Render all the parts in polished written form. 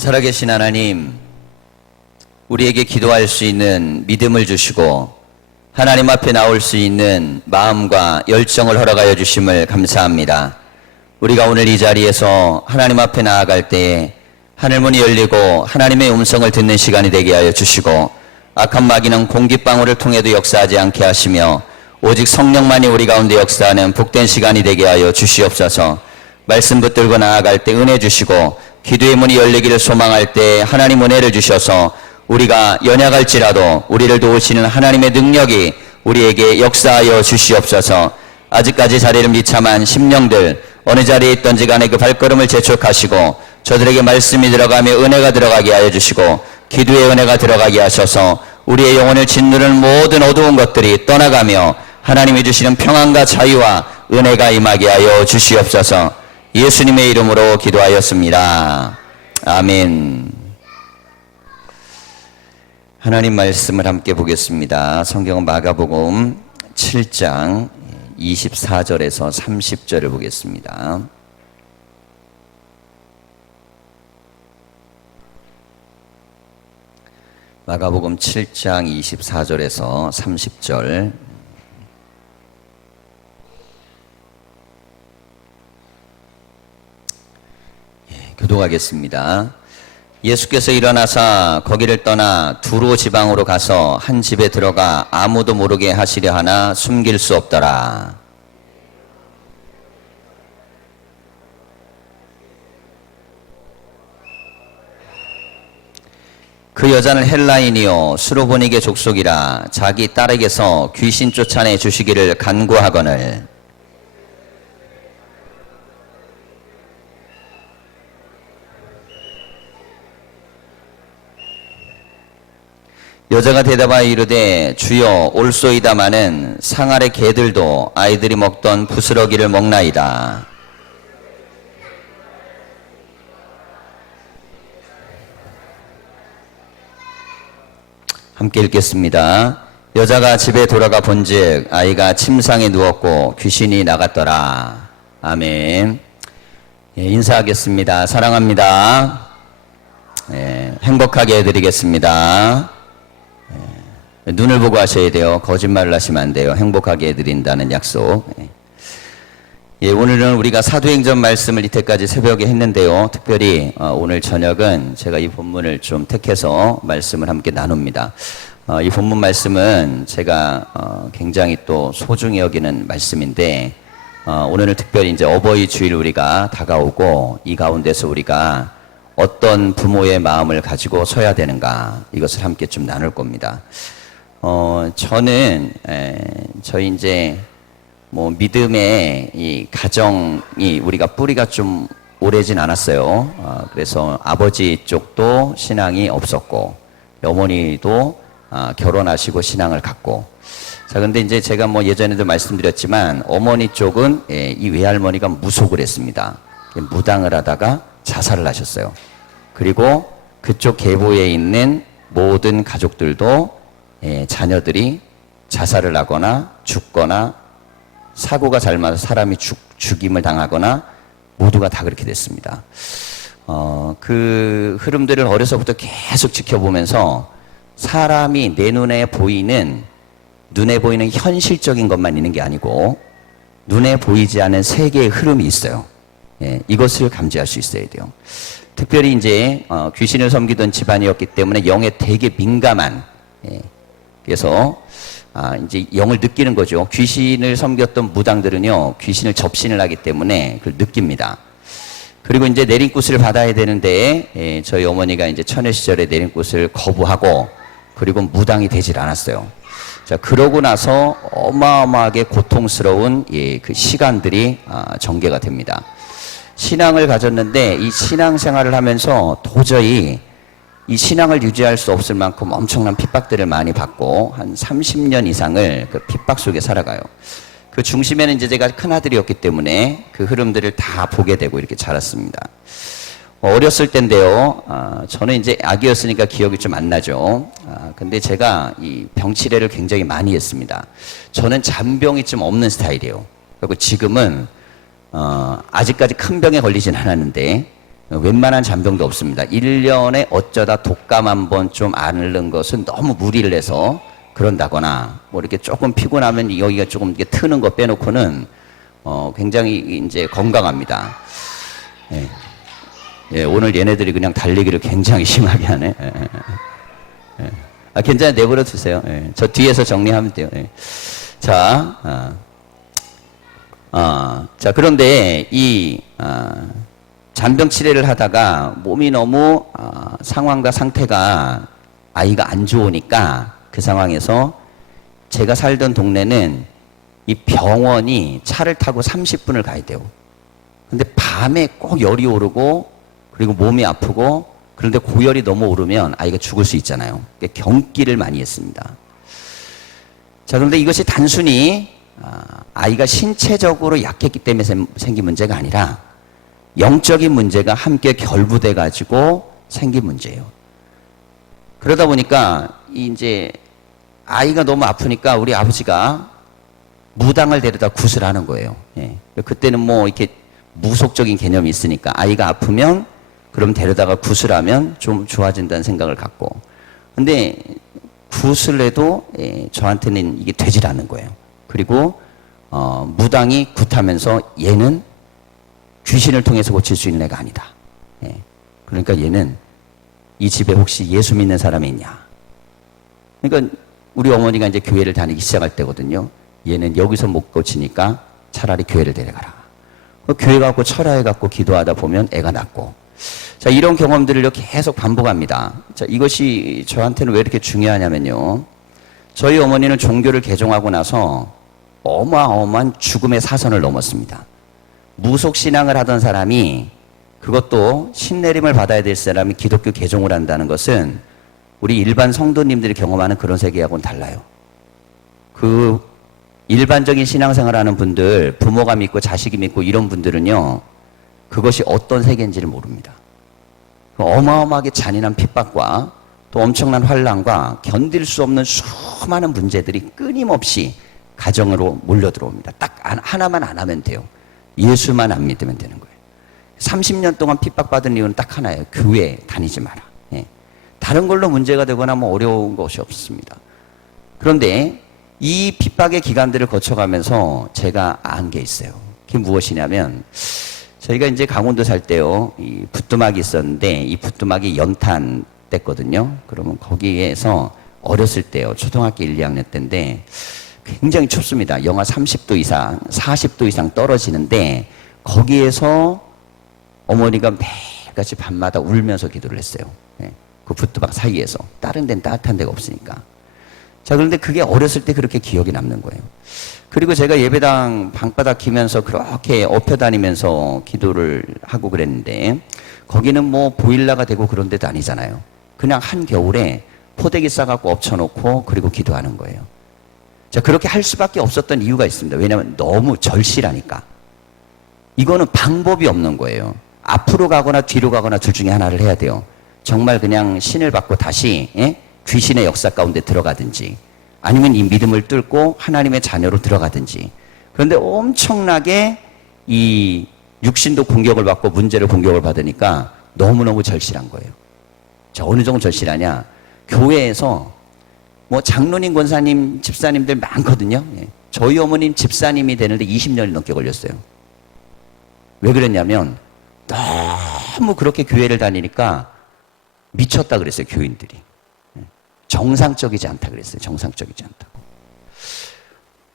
살아계신 하나님, 우리에게 기도할 수 있는 믿음을 주시고 하나님 앞에 나올 수 있는 마음과 열정을 허락하여 주심을 감사합니다. 우리가 오늘 이 자리에서 하나님 앞에 나아갈 때에 하늘문이 열리고 하나님의 음성을 듣는 시간이 되게 하여 주시고 악한 마귀는 공기방울을 통해도 역사하지 않게 하시며 오직 성령만이 우리 가운데 역사하는 복된 시간이 되게 하여 주시옵소서. 말씀 붙들고 나아갈 때 은혜 주시고 기도의 문이 열리기를 소망할 때 하나님 은혜를 주셔서 우리가 연약할지라도 우리를 도우시는 하나님의 능력이 우리에게 역사하여 주시옵소서. 아직까지 자리를 미참한 심령들 어느 자리에 있던지 간에 그 발걸음을 재촉하시고 저들에게 말씀이 들어가며 은혜가 들어가게 하여 주시고 기도의 은혜가 들어가게 하셔서 우리의 영혼을 짓누르는 모든 어두운 것들이 떠나가며 하나님이 주시는 평안과 자유와 은혜가 임하게 하여 주시옵소서. 예수님의 이름으로 기도하였습니다. 아멘. 하나님 말씀을 함께 보겠습니다. 성경은 마가복음 7장 24절에서 30절을 보겠습니다. 마가복음 7장 24절에서 30절. 교독하겠습니다. 예수께서 일어나사 거기를 떠나 두로 지방으로 가서 한 집에 들어가 아무도 모르게 하시려 하나 숨길 수 없더라. 그 여자는 헬라인이요 수로보니게 족속이라 자기 딸에게서 귀신 쫓아내 주시기를 간구하거늘 여자가 대답하여 이르되 주여 올소이다마는 상아래 개들도 아이들이 먹던 부스러기를 먹나이다. 함께 읽겠습니다. 여자가 집에 돌아가 본즉 아이가 침상에 누웠고 귀신이 나갔더라. 아멘. 인사하겠습니다. 사랑합니다. 행복하게 해드리겠습니다. 눈을 보고 하셔야 돼요. 거짓말을 하시면 안 돼요. 행복하게 해드린다는 약속. 오늘은 우리가 사도행전 말씀을 이때까지 새벽에 했는데요. 특별히 오늘 저녁은 제가 이 본문을 좀 택해서 말씀을 함께 나눕니다. 이 본문 말씀은 제가 굉장히 또 소중히 여기는 말씀인데 오늘은 특별히 이제 어버이 주일 우리가 다가오고 이 가운데서 우리가 어떤 부모의 마음을 가지고 서야 되는가 이것을 함께 좀 나눌 겁니다. 저는 저희 이제 뭐 믿음의 이 가정이 우리가 뿌리가 좀 오래진 않았어요. 그래서 아버지 쪽도 신앙이 없었고 어머니도 결혼하시고 신앙을 갖고 자 근데 이제 제가 뭐 예전에도 말씀드렸지만 어머니 쪽은 이 외할머니가 무속을 했습니다. 무당을 하다가 자살을 하셨어요. 그리고 그쪽 계보에 있는 모든 가족들도 자녀들이 자살을 하거나 죽거나 사고가 잘 맞아서 사람이 죽임을 당하거나 모두가 다 그렇게 됐습니다. 그 흐름들을 어려서부터 계속 지켜보면서 사람이 내 눈에 보이는 현실적인 것만 있는 게 아니고 눈에 보이지 않은 세계의 흐름이 있어요. 이것을 감지할 수 있어야 돼요. 특별히 이제 귀신을 섬기던 집안이었기 때문에 영에 되게 민감한 그래서 이제 영을 느끼는 거죠. 귀신을 섬겼던 무당들은요 귀신을 접신을 하기 때문에 그걸 느낍니다. 그리고 이제 내린굿을 받아야 되는데 저희 어머니가 이제 처녀 시절에 내린굿을 거부하고 그리고 무당이 되질 않았어요. 자 그러고 나서 어마어마하게 고통스러운 그 시간들이 전개가 됩니다. 신앙을 가졌는데 이 신앙생활을 하면서 도저히 이 신앙을 유지할 수 없을 만큼 엄청난 핍박들을 많이 받고 한 30년 이상을 그 핍박 속에 살아가요. 그 중심에는 이제 제가 큰아들이었기 때문에 그 흐름들을 다 보게 되고 이렇게 자랐습니다. 어렸을 때인데요. 저는 이제 아기였으니까 기억이 좀 안 나죠. 근데 제가 이 병치레를 굉장히 많이 했습니다. 저는 잔병이 좀 없는 스타일이에요. 그리고 지금은 아직까지 큰 병에 걸리진 않았는데 웬만한 잔병도 없습니다. 1년에 어쩌다 독감 한 번 좀 앓는 것은 너무 무리를 해서 그런다거나, 뭐 이렇게 조금 피곤하면 여기가 조금 이렇게 트는 거 빼놓고는, 굉장히 이제 건강합니다. 예. 예, 오늘 얘네들이 그냥 달리기를 굉장히 심하게 하네. 예, 예, 예. 아, 괜찮아요. 내버려 두세요. 예. 저 뒤에서 정리하면 돼요. 예. 자, 자, 그런데 잔병 치레를 하다가 몸이 너무 상황과 상태가 아이가 안 좋으니까 그 상황에서 제가 살던 동네는 이 병원이 차를 타고 30분을 가야 돼요. 근데 밤에 꼭 열이 오르고 그리고 몸이 아프고 그런데 고열이 너무 오르면 아이가 죽을 수 있잖아요. 그러니까 경기를 많이 했습니다. 자, 그런데 이것이 단순히 아이가 신체적으로 약했기 때문에 생긴 문제가 아니라 영적인 문제가 함께 결부돼 가지고 생긴 문제예요. 그러다 보니까 이제 아이가 너무 아프니까 우리 아버지가 무당을 데려다 굿을 하는 거예요. 예. 그때는 뭐 이렇게 무속적인 개념이 있으니까 아이가 아프면 그럼 데려다가 굿을 하면 좀 좋아진다는 생각을 갖고. 근데 굿을 해도 저한테는 이게 되질 않는 거예요. 그리고 무당이 굿하면서 얘는 귀신을 통해서 고칠 수 있는 애가 아니다. 예. 그러니까 얘는 이 집에 혹시 예수 믿는 사람이 있냐. 그러니까 우리 어머니가 이제 교회를 다니기 시작할 때거든요. 얘는 여기서 못 고치니까 차라리 교회를 데려가라. 교회 갖고 철야에 갖고 기도하다 보면 애가 낫고. 자, 이런 경험들을 계속 반복합니다. 자, 이것이 저한테는 왜 이렇게 중요하냐면요. 저희 어머니는 종교를 개종하고 나서 어마어마한 죽음의 사선을 넘었습니다. 무속신앙을 하던 사람이, 그것도 신내림을 받아야 될 사람이 기독교 개종을 한다는 것은 우리 일반 성도님들이 경험하는 그런 세계하고는 달라요. 그 일반적인 신앙생활 하는 분들, 부모가 믿고 자식이 믿고 이런 분들은요, 그것이 어떤 세계인지를 모릅니다. 어마어마하게 잔인한 핍박과 또 엄청난 환난과 견딜 수 없는 수많은 문제들이 끊임없이 가정으로 몰려들어옵니다. 딱 하나만 안 하면 돼요. 예수만 안 믿으면 되는 거예요. 30년 동안 핍박받은 이유는 딱 하나예요. 교회 다니지 마라. 예. 다른 걸로 문제가 되거나 뭐 어려운 것이 없습니다. 그런데 이 핍박의 기간들을 거쳐가면서 제가 안 게 있어요. 그게 무엇이냐면, 저희가 이제 강원도 살 때요, 이 부뚜막이 있었는데, 이 부뚜막이 연탄 때거든요. 그러면 거기에서 어렸을 때요, 초등학교 1, 2학년 때인데, 굉장히 춥습니다. 영하 30도 이상, 40도 이상 떨어지는데, 거기에서 어머니가 매일같이 밤마다 울면서 기도를 했어요. 네. 그 부뚜막 사이에서. 다른 데는 따뜻한 데가 없으니까. 자, 그런데 그게 어렸을 때 그렇게 기억이 남는 거예요. 그리고 제가 예배당 방바닥 키면서 그렇게 엎혀 다니면서 기도를 하고 그랬는데, 거기는 뭐 보일러가 되고 그런 데도 아니잖아요. 그냥 한겨울에 포대기 싸갖고 엎쳐놓고 그리고 기도하는 거예요. 자, 그렇게 할 수밖에 없었던 이유가 있습니다. 왜냐하면 너무 절실하니까. 이거는 방법이 없는 거예요. 앞으로 가거나 뒤로 가거나 둘 중에 하나를 해야 돼요. 정말 그냥 신을 받고 다시 귀신의 역사 가운데 들어가든지, 아니면 이 믿음을 뚫고 하나님의 자녀로 들어가든지. 그런데 엄청나게 이 육신도 공격을 받고 문제를 공격을 받으니까 너무너무 절실한 거예요. 자, 어느 정도 절실하냐? 교회에서 뭐 장로님, 권사님, 집사님들 많거든요. 예. 저희 어머님 집사님이 되는데 20년이 넘게 걸렸어요. 왜 그랬냐면 너무 그렇게 교회를 다니니까 미쳤다 그랬어요, 교인들이. 정상적이지 않다 그랬어요. 정상적이지 않다고.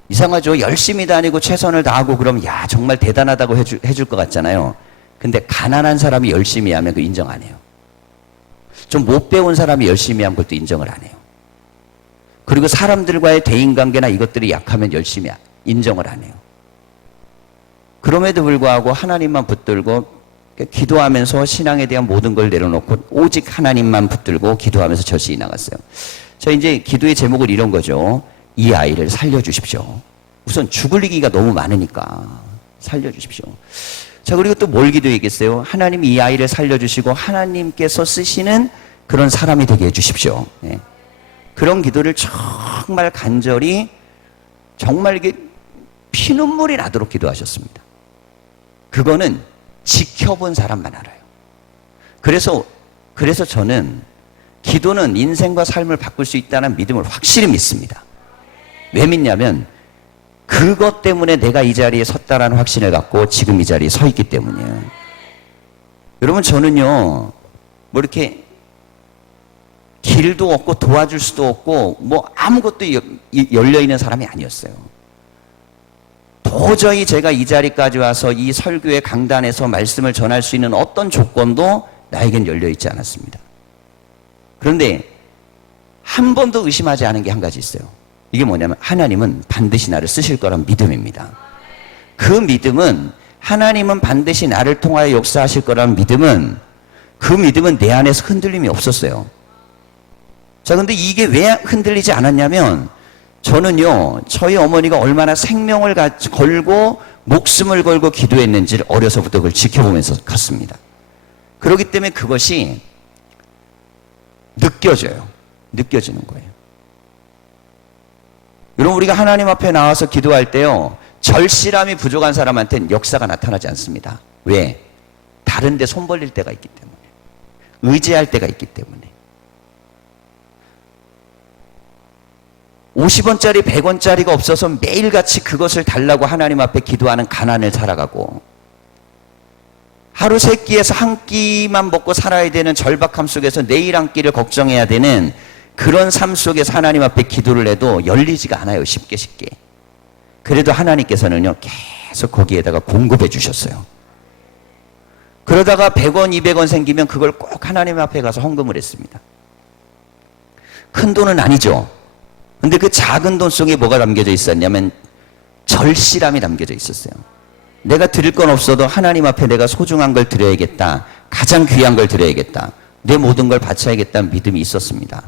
이상하죠? 열심히 다니고 최선을 다하고 그러면 야, 정말 대단하다고 해줄 것 같잖아요. 근데 가난한 사람이 열심히 하면 그 인정 안 해요. 좀 못 배운 사람이 열심히 하면 그것도 인정을 안 해요. 그리고 사람들과의 대인관계나 이것들이 약하면 열심히 인정을 안 해요. 그럼에도 불구하고 하나님만 붙들고 기도하면서 신앙에 대한 모든 걸 내려놓고 오직 하나님만 붙들고 기도하면서 절실히 나갔어요. 저 이제 기도의 제목을 이런 거죠. 이 아이를 살려주십시오. 우선 죽을 얘기가 너무 많으니까 살려주십시오. 자, 그리고 또 뭘 기도했겠어요? 하나님이 이 아이를 살려주시고 하나님께서 쓰시는 그런 사람이 되게 해주십시오. 네. 그런 기도를 정말 간절히, 정말 이게 피눈물이 나도록 기도하셨습니다. 그거는 지켜본 사람만 알아요. 그래서 저는 기도는 인생과 삶을 바꿀 수 있다는 믿음을 확실히 믿습니다. 왜 믿냐면 그것 때문에 내가 이 자리에 섰다라는 확신을 갖고 지금 이 자리에 서 있기 때문이에요. 여러분, 저는요, 뭐 이렇게 길도 없고 도와줄 수도 없고 뭐 아무것도 열려있는 사람이 아니었어요. 도저히 제가 이 자리까지 와서 이 설교의 강단에서 말씀을 전할 수 있는 어떤 조건도 나에겐 열려있지 않았습니다. 그런데 한 번도 의심하지 않은 게 한 가지 있어요. 이게 뭐냐면 하나님은 반드시 나를 쓰실 거란 믿음입니다. 그 믿음은, 하나님은 반드시 나를 통하여 역사하실 거라는 믿음은, 그 믿음은 내 안에서 흔들림이 없었어요. 자, 근데 이게 왜 흔들리지 않았냐면, 저는요, 저희 어머니가 얼마나 생명을 걸고 목숨을 걸고 기도했는지를 어려서부터 그걸 지켜보면서 컸습니다. 그렇기 때문에 그것이 느껴지는 거예요. 여러분, 우리가 하나님 앞에 나와서 기도할 때요, 절실함이 부족한 사람한테는 역사가 나타나지 않습니다. 왜? 다른 데 손 벌릴 때가 있기 때문에, 의지할 때가 있기 때문에. 50원짜리 100원짜리가 없어서 매일같이 그것을 달라고 하나님 앞에 기도하는 가난을 살아가고, 하루 세 끼에서 한 끼만 먹고 살아야 되는 절박함 속에서 내일 한 끼를 걱정해야 되는 그런 삶 속에서 하나님 앞에 기도를 해도 열리지가 않아요. 쉽게. 그래도 하나님께서는요, 계속 거기에다가 공급해 주셨어요. 그러다가 100원, 200원 생기면 그걸 꼭 하나님 앞에 가서 헌금을 했습니다. 큰 돈은 아니죠. 근데 그 작은 돈 속에 뭐가 담겨져 있었냐면 절실함이 담겨져 있었어요. 내가 드릴 건 없어도 하나님 앞에 내가 소중한 걸 드려야겠다. 가장 귀한 걸 드려야겠다. 내 모든 걸 바쳐야겠다는 믿음이 있었습니다.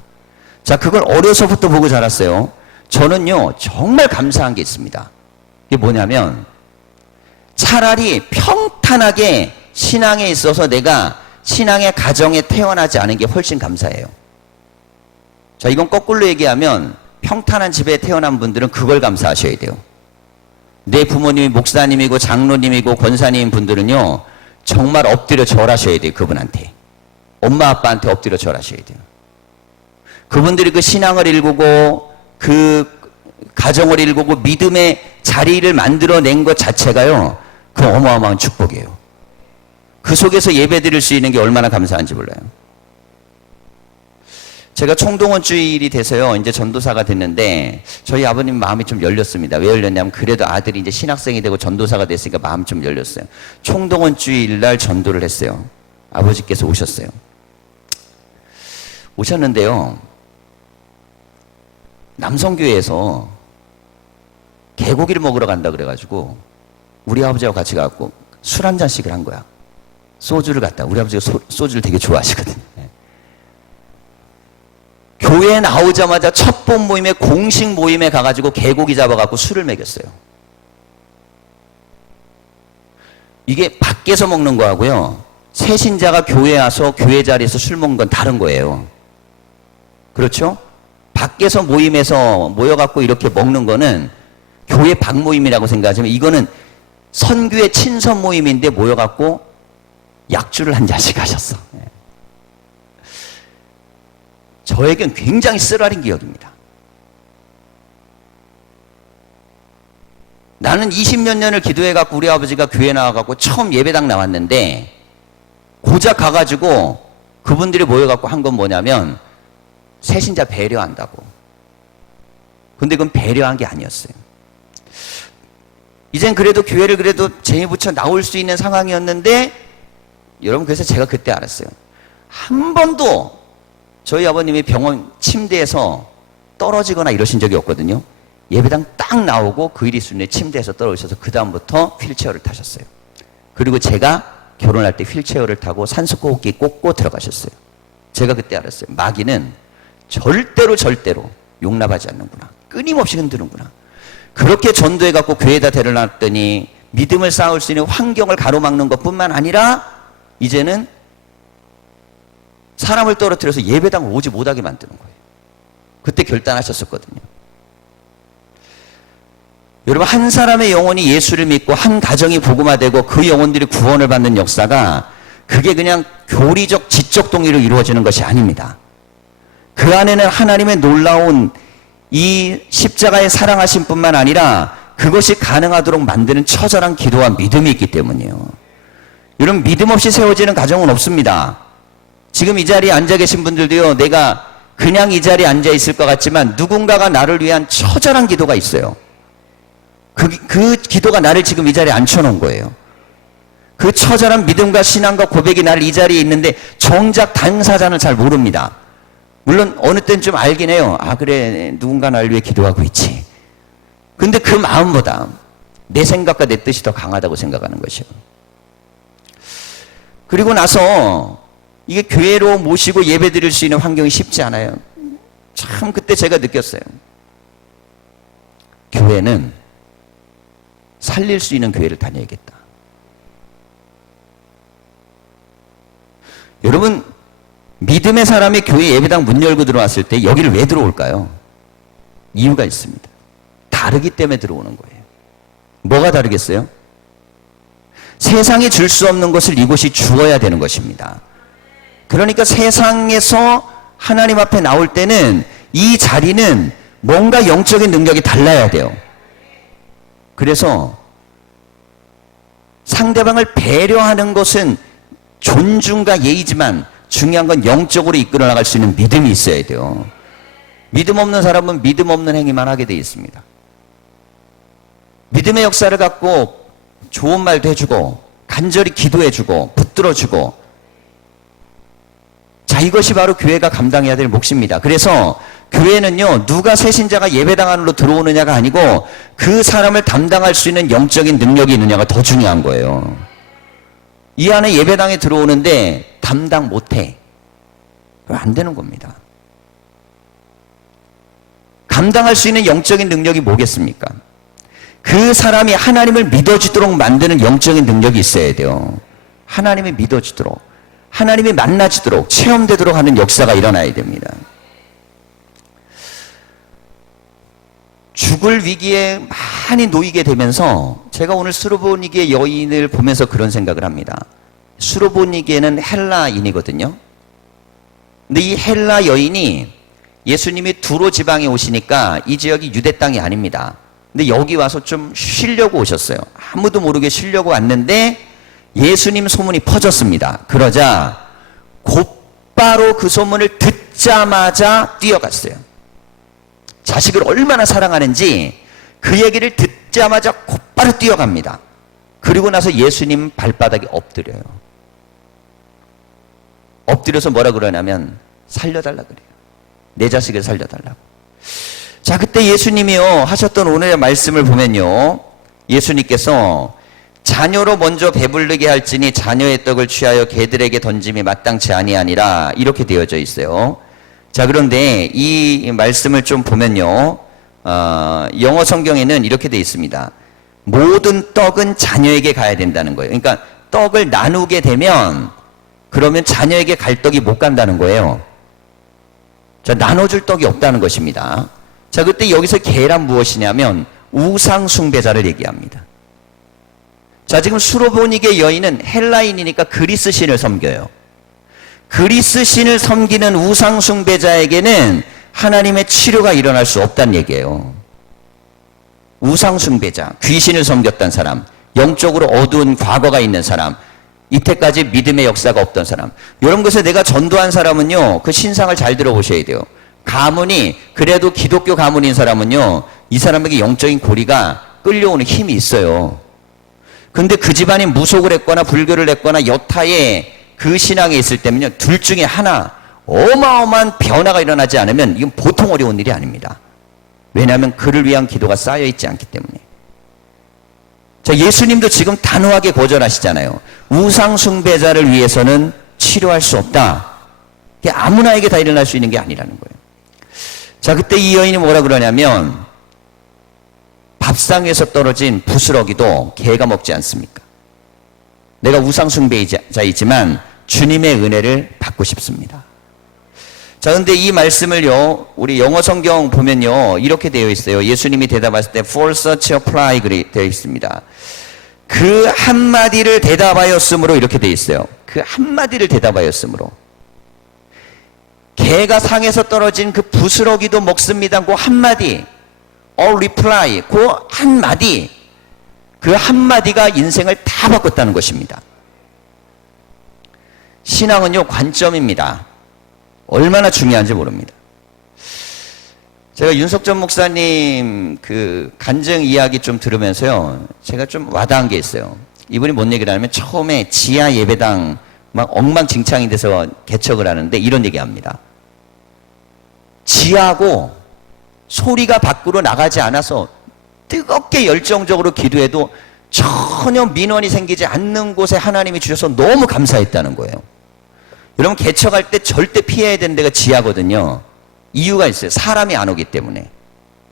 자, 그걸 어려서부터 보고 자랐어요. 저는요, 정말 감사한 게 있습니다. 이게 뭐냐면, 차라리 평탄하게 신앙에 있어서 내가 신앙의 가정에 태어나지 않은 게 훨씬 감사해요. 자, 이건 거꾸로 얘기하면 평탄한 집에 태어난 분들은 그걸 감사하셔야 돼요. 내 부모님이 목사님이고 장로님이고 권사님 분들은요, 정말 엎드려 절하셔야 돼요. 그분한테. 엄마 아빠한테 엎드려 절하셔야 돼요. 그분들이 그 신앙을 일구고 그 가정을 일구고 믿음의 자리를 만들어낸 것 자체가요, 그 어마어마한 축복이에요. 그 속에서 예배 드릴 수 있는 게 얼마나 감사한지 몰라요. 제가 총동원 주일이 돼서요, 이제 전도사가 됐는데, 저희 아버님 마음이 좀 열렸습니다. 왜 열렸냐면, 그래도 아들이 이제 신학생이 되고 전도사가 됐으니까 마음이 좀 열렸어요. 총동원 주일날 전도를 했어요. 아버지께서 오셨어요. 오셨는데요, 남성교회에서 개고기를 먹으러 간다 그래가지고 우리 아버지하고 같이 가고 술 한 잔씩을 한 거야. 소주를 갖다. 우리 아버지가 소주를 되게 좋아하시거든요. 교회에 나오자마자 첫 번 모임에, 공식 모임에 가가지고 개고기 잡아갖고 술을 먹였어요. 이게 밖에서 먹는 거하고요, 새신자가 교회에 와서 교회 자리에서 술 먹는 건 다른 거예요. 그렇죠? 밖에서 모임에서 모여갖고 이렇게 먹는 거는 교회 박모임이라고 생각하지만, 이거는 선교의 친선 모임인데 모여갖고 약주를 한 잔씩 하셨어. 저에겐 굉장히 쓰라린 기억입니다. 나는 20몇 년을 기도해갖고 우리 아버지가 교회 나와갖고 처음 예배당 나왔는데, 고작 가가지고 그분들이 모여갖고 한 건 뭐냐면 새신자 배려한다고. 근데 그건 배려한 게 아니었어요. 이젠 그래도 교회를 그래도 재미붙여 나올 수 있는 상황이었는데, 여러분, 그래서 제가 그때 알았어요. 한 번도 저희 아버님이 병원 침대에서 떨어지거나 이러신 적이 없거든요. 예배당 딱 나오고 그 일이 있을 때 침대에서 떨어지셔서 그 다음부터 휠체어를 타셨어요. 그리고 제가 결혼할 때 휠체어를 타고 산소호흡기 꽂고 들어가셨어요. 제가 그때 알았어요. 마귀는 절대로 용납하지 않는구나. 끊임없이 흔드는구나. 그렇게 전도해갖고 교회에다 데려놨더니 믿음을 쌓을 수 있는 환경을 가로막는 것뿐만 아니라 이제는 사람을 떨어뜨려서 예배당을 오지 못하게 만드는 거예요. 그때 결단하셨었거든요. 여러분, 한 사람의 영혼이 예수를 믿고 한 가정이 복음화되고 그 영혼들이 구원을 받는 역사가 그게 그냥 교리적 지적 동의로 이루어지는 것이 아닙니다. 그 안에는 하나님의 놀라운 이 십자가의 사랑하심 뿐만 아니라 그것이 가능하도록 만드는 처절한 기도와 믿음이 있기 때문이에요. 여러분, 믿음 없이 세워지는 가정은 없습니다. 지금 이 자리에 앉아 계신 분들도요, 내가 그냥 이 자리에 앉아 있을 것 같지만 누군가가 나를 위한 처절한 기도가 있어요. 그 기도가 나를 지금 이 자리에 앉혀놓은 거예요. 그 처절한 믿음과 신앙과 고백이 나를 이 자리에 있는데 정작 당사자는 잘 모릅니다. 물론 어느 때는 좀 알긴 해요. 아, 그래, 누군가 나를 위해 기도하고 있지. 근데 그 마음보다 내 생각과 내 뜻이 더 강하다고 생각하는 것이요. 그리고 나서 이게 교회로 모시고 예배 드릴 수 있는 환경이 쉽지 않아요. 참 그때 제가 느꼈어요. 교회는 살릴 수 있는 교회를 다녀야겠다. 여러분, 믿음의 사람이 교회 예배당 문 열고 들어왔을 때 여기를 왜 들어올까요? 이유가 있습니다. 다르기 때문에 들어오는 거예요. 뭐가 다르겠어요? 세상이 줄 수 없는 것을 이곳이 주어야 되는 것입니다. 그러니까 세상에서 하나님 앞에 나올 때는 이 자리는 뭔가 영적인 능력이 달라야 돼요. 그래서 상대방을 배려하는 것은 존중과 예의지만 중요한 건 영적으로 이끌어 나갈 수 있는 믿음이 있어야 돼요. 믿음 없는 사람은 믿음 없는 행위만 하게 되어 있습니다. 믿음의 역사를 갖고 좋은 말도 해주고 간절히 기도해주고 붙들어주고, 자, 이것이 바로 교회가 감당해야 될 몫입니다. 그래서 교회는요, 누가 새신자가 예배당 안으로 들어오느냐가 아니고 그 사람을 담당할 수 있는 영적인 능력이 있느냐가 더 중요한 거예요. 이 안에 예배당에 들어오는데 담당 못해. 안 되는 겁니다. 감당할 수 있는 영적인 능력이 뭐겠습니까? 그 사람이 하나님을 믿어지도록 만드는 영적인 능력이 있어야 돼요. 하나님이 믿어지도록, 하나님이 만나지도록, 체험되도록 하는 역사가 일어나야 됩니다. 죽을 위기에 많이 놓이게 되면서 제가 오늘 수로보니게 여인을 보면서 그런 생각을 합니다. 수로보니게는 헬라인이거든요. 근데 이 헬라 여인이 예수님이 두로 지방에 오시니까 이 지역이 유대 땅이 아닙니다. 근데 여기 와서 좀 쉬려고 오셨어요. 아무도 모르게 쉬려고 왔는데 예수님 소문이 퍼졌습니다. 그러자 곧바로 그 소문을 듣자마자 뛰어갔어요. 자식을 얼마나 사랑하는지 그 얘기를 듣자마자 곧바로 뛰어갑니다. 그리고 나서 예수님 발바닥에 엎드려요. 엎드려서 뭐라 그러냐면 살려달라 그래요. 내 자식을 살려달라고. 자, 그때 예수님이요 하셨던 오늘의 말씀을 보면요, 예수님께서 자녀로 먼저 배부르게 할지니 자녀의 떡을 취하여 개들에게 던짐이 마땅치 아니하니라, 이렇게 되어져 있어요. 자, 그런데 이 말씀을 좀 보면요, 영어 성경에는 이렇게 되어 있습니다. 모든 떡은 자녀에게 가야 된다는 거예요. 그러니까 떡을 나누게 되면 그러면 자녀에게 갈 떡이 못 간다는 거예요. 자, 나눠줄 떡이 없다는 것입니다. 자, 그때 여기서 개란 무엇이냐면 우상 숭배자를 얘기합니다. 자, 지금 수로보니게 여인은 헬라인이니까 그리스 신을 섬겨요. 그리스 신을 섬기는 우상 숭배자에게는 하나님의 치료가 일어날 수 없다는 얘기예요. 우상 숭배자, 귀신을 섬겼던 사람, 영적으로 어두운 과거가 있는 사람, 이때까지 믿음의 역사가 없던 사람, 이런 것에 내가 전도한 사람은요, 그 신상을 잘 들어보셔야 돼요. 가문이 그래도 기독교 가문인 사람은요, 이 사람에게 영적인 고리가 끌려오는 힘이 있어요. 근데 그 집안이 무속을 했거나 불교를 했거나 여타의 그 신앙에 있을 때면요, 둘 중에 하나 어마어마한 변화가 일어나지 않으면 이건 보통 어려운 일이 아닙니다. 왜냐하면 그를 위한 기도가 쌓여있지 않기 때문에. 자, 예수님도 지금 단호하게 거절하시잖아요. 우상 숭배자를 위해서는 치료할 수 없다. 이게 아무나에게 다 일어날 수 있는 게 아니라는 거예요. 자, 그때 이 여인이 뭐라 그러냐면 밥상에서 떨어진 부스러기도 개가 먹지 않습니까? 내가 우상 숭배자이지만 주님의 은혜를 받고 싶습니다. 자, 근데 이 말씀을요, 우리 영어 성경 보면요, 이렇게 되어 있어요. 예수님이 대답하실 때 for such apply 되어 있습니다. 그 한마디를 대답하였으므로 이렇게 돼 있어요. 그 한마디를 대답하였으므로. 개가 상에서 떨어진 그 부스러기도 먹습니다. 그 한마디, reply, 그 한마디, 그 한마디가 인생을 다 바꿨다는 것입니다. 신앙은요, 관점입니다. 얼마나 중요한지 모릅니다. 제가 윤석전 목사님 그 간증 이야기 좀 들으면서요, 제가 좀 와닿은 게 있어요. 이분이 뭔 얘기를 하냐면, 처음에 지하 예배당 막 엉망진창이 돼서 개척을 하는데 이런 얘기 합니다. 지하고 소리가 밖으로 나가지 않아서 뜨겁게 열정적으로 기도해도 전혀 민원이 생기지 않는 곳에 하나님이 주셔서 너무 감사했다는 거예요. 여러분, 개척할 때 절대 피해야 되는 데가 지하거든요. 이유가 있어요. 사람이 안 오기 때문에.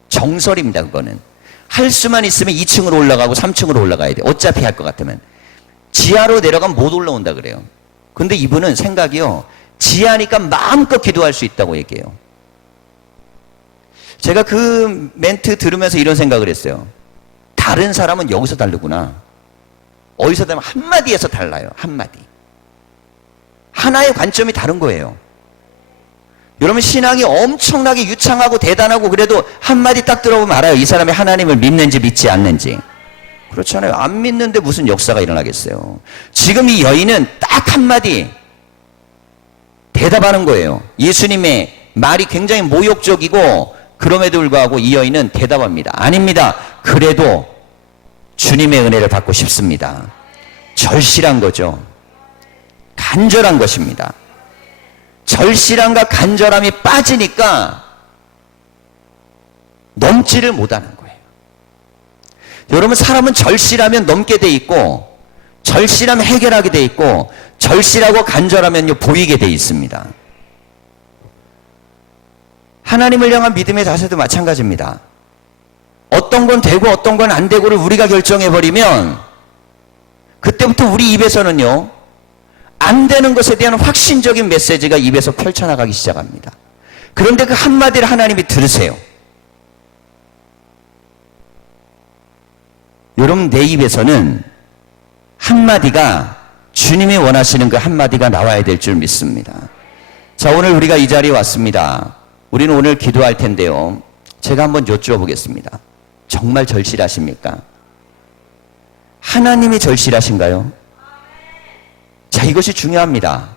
정설입니다, 그거는. 할 수만 있으면 2층으로 올라가고 3층으로 올라가야 돼. 어차피 할 것 같으면. 지하로 내려가면 못 올라온다 그래요. 근데 이분은 생각이요, 지하니까 마음껏 기도할 수 있다고 얘기해요. 제가 그 멘트 들으면서 이런 생각을 했어요. 다른 사람은 여기서 다르구나. 어디서 다르면 한마디에서 달라요. 한마디. 하나의 관점이 다른 거예요. 여러분, 신앙이 엄청나게 유창하고 대단하고 그래도 한마디 딱 들어보면 알아요. 이 사람이 하나님을 믿는지 믿지 않는지. 그렇잖아요. 안 믿는데 무슨 역사가 일어나겠어요. 지금 이 여인은 딱 한마디 대답하는 거예요. 예수님의 말이 굉장히 모욕적이고 그럼에도 불구하고 이 여인은 대답합니다. 아닙니다. 그래도 주님의 은혜를 받고 싶습니다. 절실한 거죠. 간절한 것입니다. 절실함과 간절함이 빠지니까 넘지를 못하는 거예요. 여러분, 사람은 절실하면 넘게 돼 있고, 절실하면 해결하게 돼 있고, 절실하고 간절하면요, 보이게 돼 있습니다. 하나님을 향한 믿음의 자세도 마찬가지입니다. 어떤 건 되고 어떤 건 안 되고를 우리가 결정해버리면 그때부터 우리 입에서는요, 안 되는 것에 대한 확신적인 메시지가 입에서 펼쳐나가기 시작합니다. 그런데 그 한마디를 하나님이 들으세요. 여러분, 내 입에서는 한마디가 주님이 원하시는 그 한마디가 나와야 될 줄 믿습니다. 자, 오늘 우리가 이 자리에 왔습니다. 우리는 오늘 기도할 텐데요, 제가 한번 여쭈어보겠습니다. 정말 절실하십니까? 하나님이 절실하신가요? 자, 이것이 중요합니다.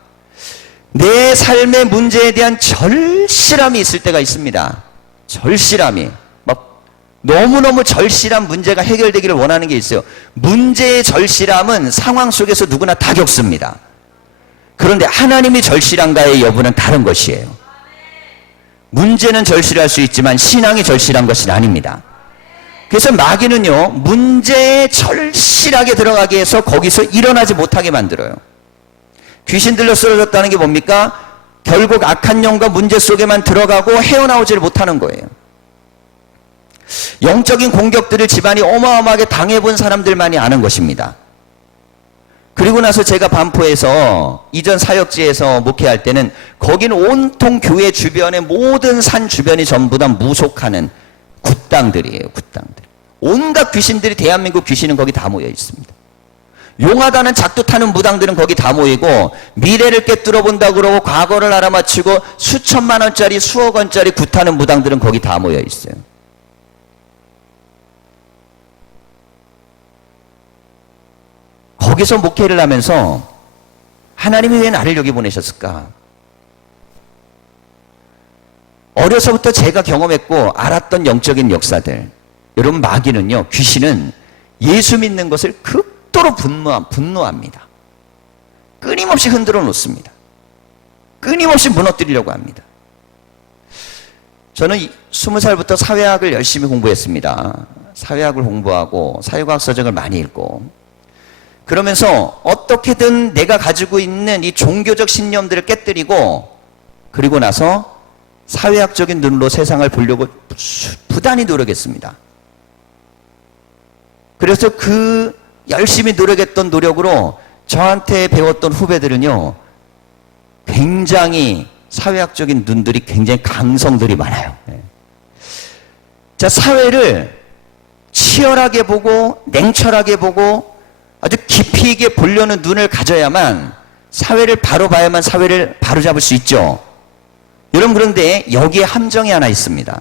내 삶의 문제에 대한 절실함이 있을 때가 있습니다. 절실함이. 막 너무너무 절실한 문제가 해결되기를 원하는 게 있어요. 문제의 절실함은 상황 속에서 누구나 다 겪습니다. 그런데 하나님이 절실한가의 여부는 다른 것이에요. 문제는 절실할 수 있지만 신앙이 절실한 것은 아닙니다. 그래서 마귀는요, 문제에 절실하게 들어가게 해서 거기서 일어나지 못하게 만들어요. 귀신 들려 쓰러졌다는 게 뭡니까? 결국 악한 영과 문제 속에만 들어가고 헤어나오지를 못하는 거예요. 영적인 공격들을 집안이 어마어마하게 당해본 사람들만이 아는 것입니다. 그리고 나서 제가 반포에서 이전 사역지에서 목회할 때는 거기는 온통 교회 주변의 모든 산 주변이 전부 다 무속하는 굿당들이에요. 굿당들. 온갖 귀신들이, 대한민국 귀신은 거기 다 모여 있습니다. 용하다는 작두 타는 무당들은 거기 다 모이고, 미래를 꿰뚫어 본다고 그러고 과거를 알아맞히고 수천만 원짜리 수억 원짜리 굿타는 무당들은 거기 다 모여 있어요. 거기서 목회를 하면서 하나님이 왜 나를 여기 보내셨을까? 어려서부터 제가 경험했고 알았던 영적인 역사들. 여러분, 마귀는요, 귀신은 예수 믿는 것을 극도로 분노합니다. 끊임없이 흔들어 놓습니다. 끊임없이 무너뜨리려고 합니다. 저는 20살부터 사회학을 열심히 공부했습니다. 사회학을 공부하고 사회과학 서적을 많이 읽고, 그러면서 어떻게든 내가 가지고 있는 이 종교적 신념들을 깨뜨리고, 그리고 나서 사회학적인 눈으로 세상을 보려고 부단히 노력했습니다. 그래서 그 열심히 노력했던 노력으로 저한테 배웠던 후배들은요, 굉장히 사회학적인 눈들이 굉장히 강성들이 많아요. 자, 사회를 치열하게 보고 냉철하게 보고 아주 깊이 있게 보려는 눈을 가져야만 사회를 바로 봐야만 사회를 바로 잡을 수 있죠. 여러분, 그런데 여기에 함정이 하나 있습니다.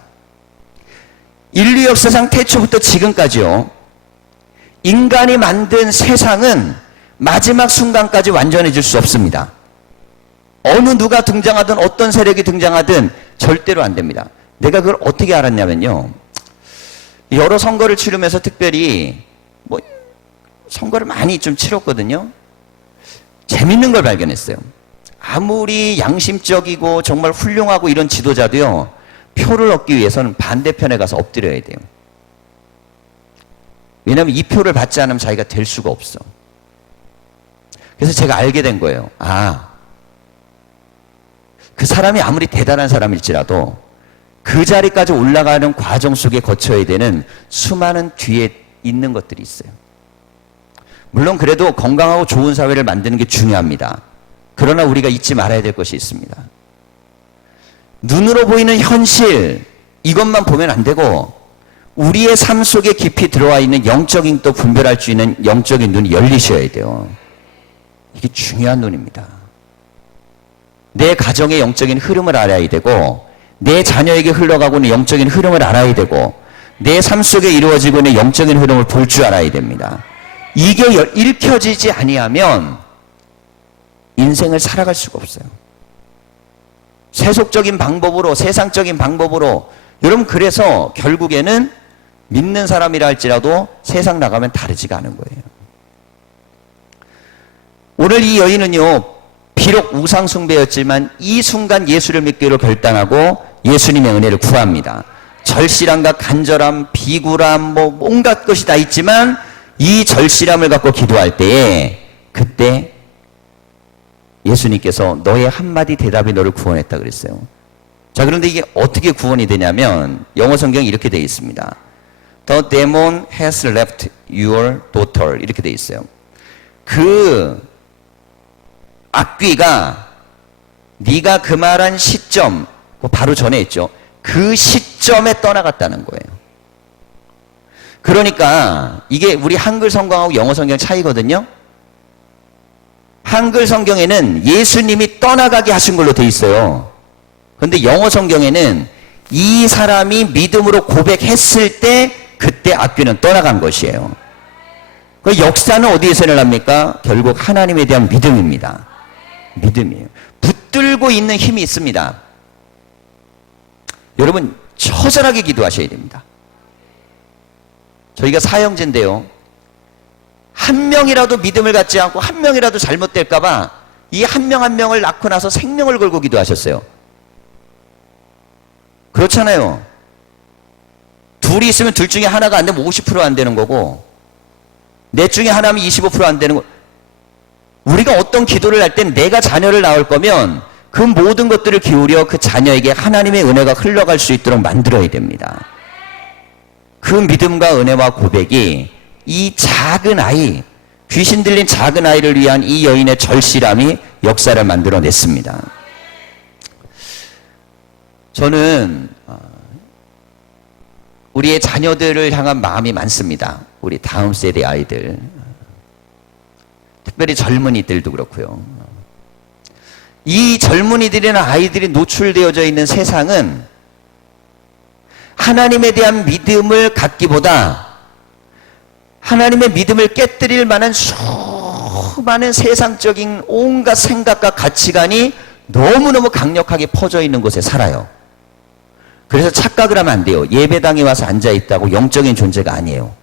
인류 역사상 태초부터 지금까지요, 인간이 만든 세상은 마지막 순간까지 완전해질 수 없습니다. 어느 누가 등장하든 어떤 세력이 등장하든 절대로 안 됩니다. 내가 그걸 어떻게 알았냐면요, 여러 선거를 치르면서 특별히 선거를 많이 좀 치렀거든요. 재밌는 걸 발견했어요. 아무리 양심적이고 정말 훌륭하고 이런 지도자도요, 표를 얻기 위해서는 반대편에 가서 엎드려야 돼요. 왜냐하면 이 표를 받지 않으면 자기가 될 수가 없어. 그래서 제가 알게 된 거예요. 그 사람이 아무리 대단한 사람일지라도 그 자리까지 올라가는 과정 속에 거쳐야 되는 수많은 뒤에 있는 것들이 있어요. 물론 그래도 건강하고 좋은 사회를 만드는 게 중요합니다. 그러나 우리가 잊지 말아야 될 것이 있습니다. 눈으로 보이는 현실, 이것만 보면 안 되고 우리의 삶 속에 깊이 들어와 있는 영적인 또 분별할 수 있는 영적인 눈이 열리셔야 돼요. 이게 중요한 눈입니다. 내 가정의 영적인 흐름을 알아야 되고, 내 자녀에게 흘러가고 있는 영적인 흐름을 알아야 되고, 내 삶 속에 이루어지고 있는 영적인 흐름을 볼 줄 알아야 됩니다. 이게 읽혀지지 아니하면 인생을 살아갈 수가 없어요. 세속적인 방법으로, 세상적인 방법으로, 여러분, 그래서 결국에는 믿는 사람이라 할지라도 세상 나가면 다르지가 않은 거예요. 오늘 이 여인은요, 비록 우상숭배였지만 이 순간 예수를 믿기로 결단하고 예수님의 은혜를 구합니다. 절실함과 간절함, 비굴함, 온갖 것이 다 있지만 이 절실함을 갖고 기도할 때에 그때 예수님께서 너의 한마디 대답이 너를 구원했다 그랬어요. 자, 그런데 이게 어떻게 구원이 되냐면 영어 성경이 이렇게 되어 있습니다. The demon has left your daughter, 이렇게 되어 있어요. 그 악귀가 네가 그 말한 시점, 바로 전에 했죠. 그 시점에 떠나갔다는 거예요. 그러니까 이게 우리 한글 성경하고 영어 성경 차이거든요. 한글 성경에는 예수님이 떠나가게 하신 걸로 돼 있어요. 그런데 영어 성경에는 이 사람이 믿음으로 고백했을 때 그때 악귀는 떠나간 것이에요. 그 역사는 어디에서 일어납니까? 결국 하나님에 대한 믿음입니다. 믿음이에요. 붙들고 있는 힘이 있습니다. 여러분, 처절하게 기도하셔야 됩니다. 저희가 사형제인데요, 한 명이라도 믿음을 갖지 않고 한 명이라도 잘못될까봐 이 한 명 한 명을 낳고 나서 생명을 걸고 기도하셨어요. 그렇잖아요. 둘이 있으면 둘 중에 하나가 안 되면 50% 안 되는 거고, 넷 중에 하나면 25% 안 되는 거. 우리가 어떤 기도를 할 땐 내가 자녀를 낳을 거면 그 모든 것들을 기울여 그 자녀에게 하나님의 은혜가 흘러갈 수 있도록 만들어야 됩니다. 그 믿음과 은혜와 고백이 이 작은 아이, 귀신 들린 작은 아이를 위한 이 여인의 절실함이 역사를 만들어냈습니다. 저는 우리의 자녀들을 향한 마음이 많습니다. 우리 다음 세대 아이들, 특별히 젊은이들도 그렇고요. 이 젊은이들이나 아이들이 노출되어져 있는 세상은 하나님에 대한 믿음을 갖기보다 하나님의 믿음을 깨뜨릴 만한 수많은 세상적인 온갖 생각과 가치관이 너무너무 강력하게 퍼져 있는 곳에 살아요. 그래서 착각을 하면 안 돼요. 예배당에 와서 앉아있다고 영적인 존재가 아니에요.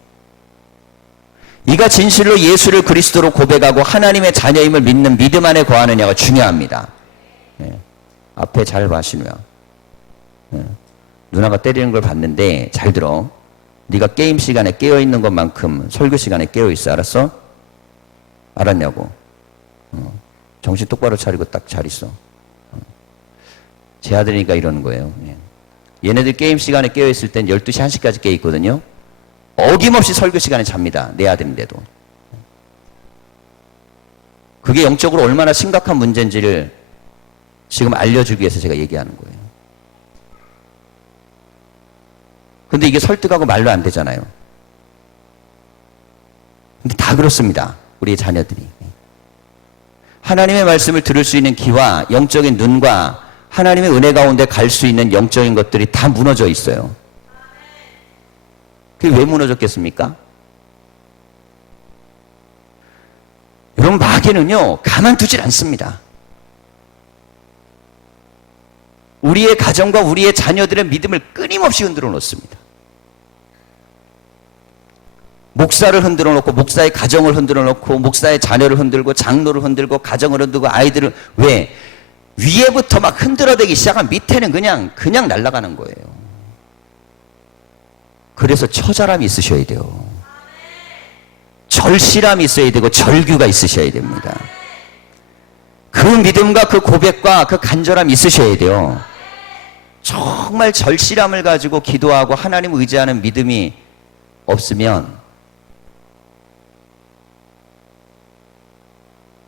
이가 진실로 예수를 그리스도로 고백하고 하나님의 자녀임을 믿는 믿음 안에 거하느냐가 중요합니다. 예. 앞에 잘 봐, 신우야. 예. 누나가 때리는 걸 봤는데 잘 들어. 네가 게임 시간에 깨어있는 것만큼 설교 시간에 깨어있어. 알았어? 알았냐고. 정신 똑바로 차리고 딱 잘 있어. 제 아들이니까 이러는 거예요. 예. 얘네들 게임 시간에 깨어있을 땐 12시, 1시까지 깨어있거든요. 어김없이 설교 시간에 잡니다. 내 아들인데도. 그게 영적으로 얼마나 심각한 문제인지를 지금 알려주기 위해서 제가 얘기하는 거예요. 근데 이게 설득하고 말로 안 되잖아요. 근데 다 그렇습니다. 우리 자녀들이. 하나님의 말씀을 들을 수 있는 귀와 영적인 눈과 하나님의 은혜 가운데 갈 수 있는 영적인 것들이 다 무너져 있어요. 그게 왜 무너졌겠습니까? 여러분, 마귀는요, 가만두질 않습니다. 우리의 가정과 우리의 자녀들의 믿음을 끊임없이 흔들어 놓습니다. 목사를 흔들어 놓고, 목사의 가정을 흔들어 놓고, 목사의 자녀를 흔들고, 장로를 흔들고, 가정을 흔들고, 아이들을, 왜? 위에부터 막 흔들어대기 시작하면 밑에는 그냥 날아가는 거예요. 그래서 처절함이 있으셔야 돼요. 절실함이 있어야 되고, 절규가 있으셔야 됩니다. 그 믿음과 그 고백과 그 간절함이 있으셔야 돼요. 정말 절실함을 가지고 기도하고 하나님을 의지하는 믿음이 없으면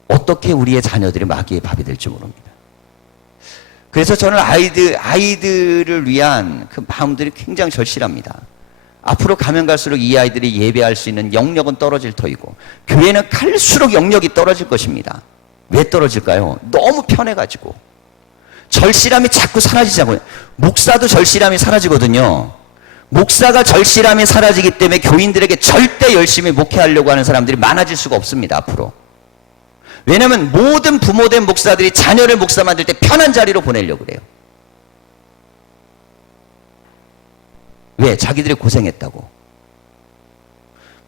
어떻게 우리의 자녀들이 마귀의 밥이 될지 모릅니다. 그래서 저는 아이들을 위한 그 마음들이 굉장히 절실합니다. 앞으로 가면 갈수록 이 아이들이 예배할 수 있는 영역은 떨어질 터이고, 교회는 갈수록 영역이 떨어질 것입니다. 왜 떨어질까요? 너무 편해가지고. 절실함이 자꾸 사라지자고요. 목사도 절실함이 사라지거든요. 목사가 절실함이 사라지기 때문에 교인들에게 절대 열심히 목회하려고 하는 사람들이 많아질 수가 없습니다, 앞으로. 왜냐하면 모든 부모된 목사들이 자녀를 목사 만들 때 편한 자리로 보내려고 그래요. 왜? 자기들이 고생했다고.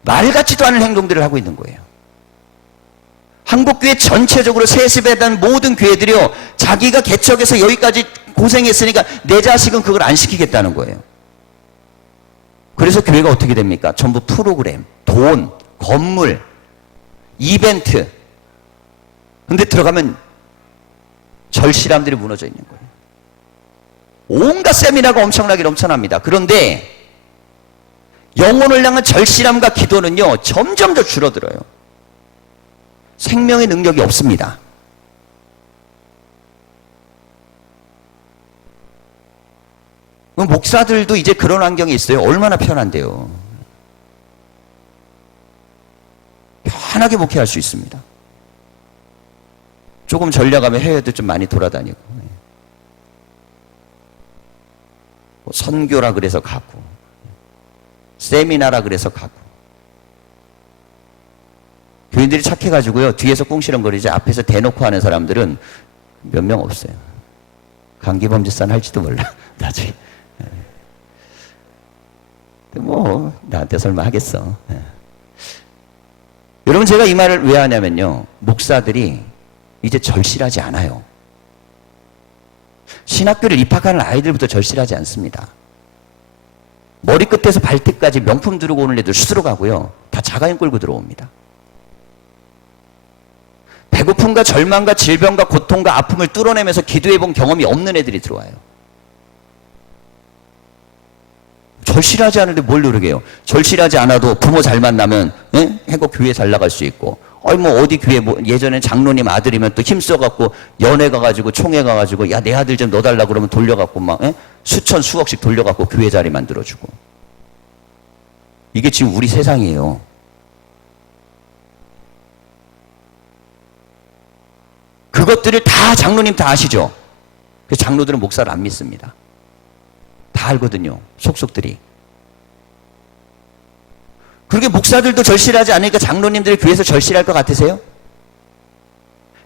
말 같지도 않은 행동들을 하고 있는 거예요. 한국교회 전체적으로 세습에대한 모든 교회들이요, 자기가 개척해서 여기까지 고생했으니까 내 자식은 그걸 안 시키겠다는 거예요. 그래서 교회가 어떻게 됩니까? 전부 프로그램, 돈, 건물, 이벤트. 근데 들어가면 절실함들이 무너져 있는 거예요. 온갖 세미나가 엄청나게 넘쳐납니다. 그런데 영혼을 향한 절실함과 기도는요, 점점 더 줄어들어요. 생명의 능력이 없습니다. 목사들도 이제 그런 환경이 있어요. 얼마나 편한데요. 편하게 목회할 수 있습니다. 조금 전략하면 해외도 좀 많이 돌아다니고, 선교라 그래서 가고, 세미나라 그래서 가고. 교인들이 착해가지고요, 뒤에서 꿍시렁거리지 앞에서 대놓고 하는 사람들은 몇 명 없어요. 강기범지산 할지도 몰라, 나중에. 뭐 나한테 설마 하겠어. 여러분, 제가 이 말을 왜 하냐면요, 목사들이 이제 절실하지 않아요. 신학교를 입학하는 아이들부터 절실하지 않습니다. 머리끝에서 발끝까지 명품 들고 오는 애들 수두로 가고요, 다 자가용 끌고 들어옵니다. 배고픔과 절망과 질병과 고통과 아픔을 뚫어내면서 기도해본 경험이 없는 애들이 들어와요. 절실하지 않은데 뭘 노력해요? 절실하지 않아도 부모 잘 만나면 해고 교회 잘 나갈 수 있고, 뭐 어디 교회 예전에 장로님 아들이면 또 힘써갖고 연애 가가지고 총회 가가지고 야, 내 아들 좀 넣어달라 그러면 돌려갖고 막 수천 수억씩 돌려갖고 교회 자리 만들어주고. 이게 지금 우리 세상이에요. 그것들을 다 장로님 다 아시죠? 그 장로들은 목사를 안 믿습니다. 다 알거든요, 속속들이. 그렇게 목사들도 절실하지 않으니까 장로님들이 교회에서 절실할 것 같으세요?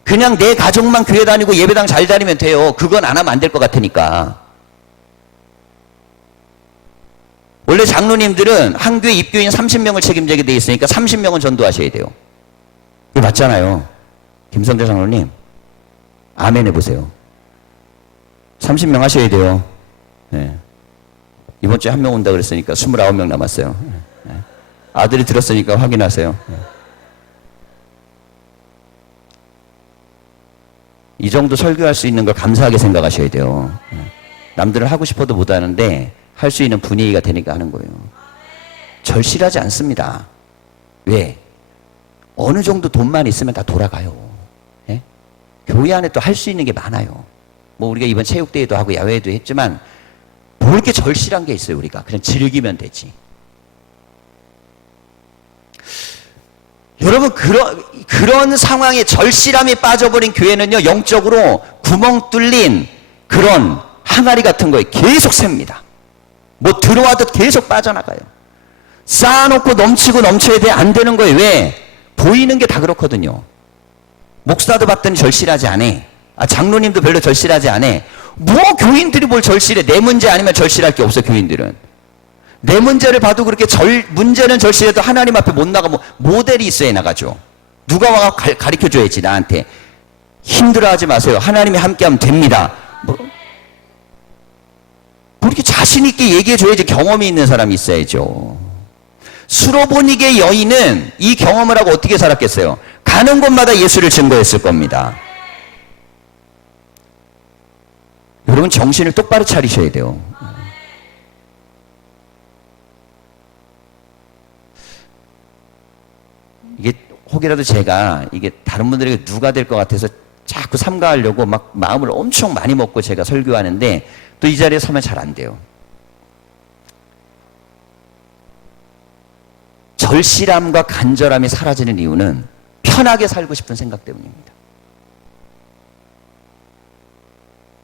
그냥 내 가족만 교회 다니고 예배당 잘 다니면 돼요. 그건 안 하면 안 될 것 같으니까. 원래 장로님들은 한 교회 입교인 30명을 책임지게 돼 있으니까 30명은 전도하셔야 돼요. 이거 맞잖아요. 김성재 장로님, 아멘 해보세요. 30명 하셔야 돼요. 네. 이번 주에 한 명 온다 그랬으니까 29명 남았어요. 네. 아들이 들었으니까 확인하세요. 네. 이 정도 설교할 수 있는 걸 감사하게 생각하셔야 돼요. 네. 남들은 하고 싶어도 못 하는데 할 수 있는 분위기가 되니까 하는 거예요. 절실하지 않습니다. 왜? 어느 정도 돈만 있으면 다 돌아가요. 네? 교회 안에 또 할 수 있는 게 많아요. 뭐 우리가 이번 체육대회도 하고 야외도 했지만 뭐 이렇게 절실한 게 있어요. 우리가 그냥 즐기면 되지. 여러분, 그런 상황에 절실함이 빠져버린 교회는요, 영적으로 구멍 뚫린 그런 항아리 같은 거에 계속 셉니다. 뭐 들어와도 계속 빠져나가요. 쌓아놓고 넘치고 넘쳐야 돼. 안 되는 거예요. 왜? 보이는 게 다 그렇거든요. 목사도 봤더니 절실하지 않아. 장로님도 별로 절실하지 않아. 뭐 교인들이 뭘 절실해. 내 문제 아니면 절실할 게 없어, 교인들은. 내 문제를 봐도 그렇게 문제는 절실해도 하나님 앞에 못 나가면 모델이 있어야 나가죠. 누가 와서 가르쳐줘야지, 나한테. 힘들어하지 마세요. 하나님이 함께하면 됩니다. 뭐 이렇게 자신있게 얘기해줘야지. 경험이 있는 사람이 있어야죠. 수로보니게 여인은 이 경험을 하고 어떻게 살았겠어요? 가는 곳마다 예수를 증거했을 겁니다. 여러분, 정신을 똑바로 차리셔야 돼요. 이게 혹이라도 제가 이게 다른 분들에게 누가 될 것 같아서 자꾸 삼가하려고 막 마음을 엄청 많이 먹고 제가 설교하는데 또 이 자리에 서면 잘 안 돼요. 절실함과 간절함이 사라지는 이유는 편하게 살고 싶은 생각 때문입니다.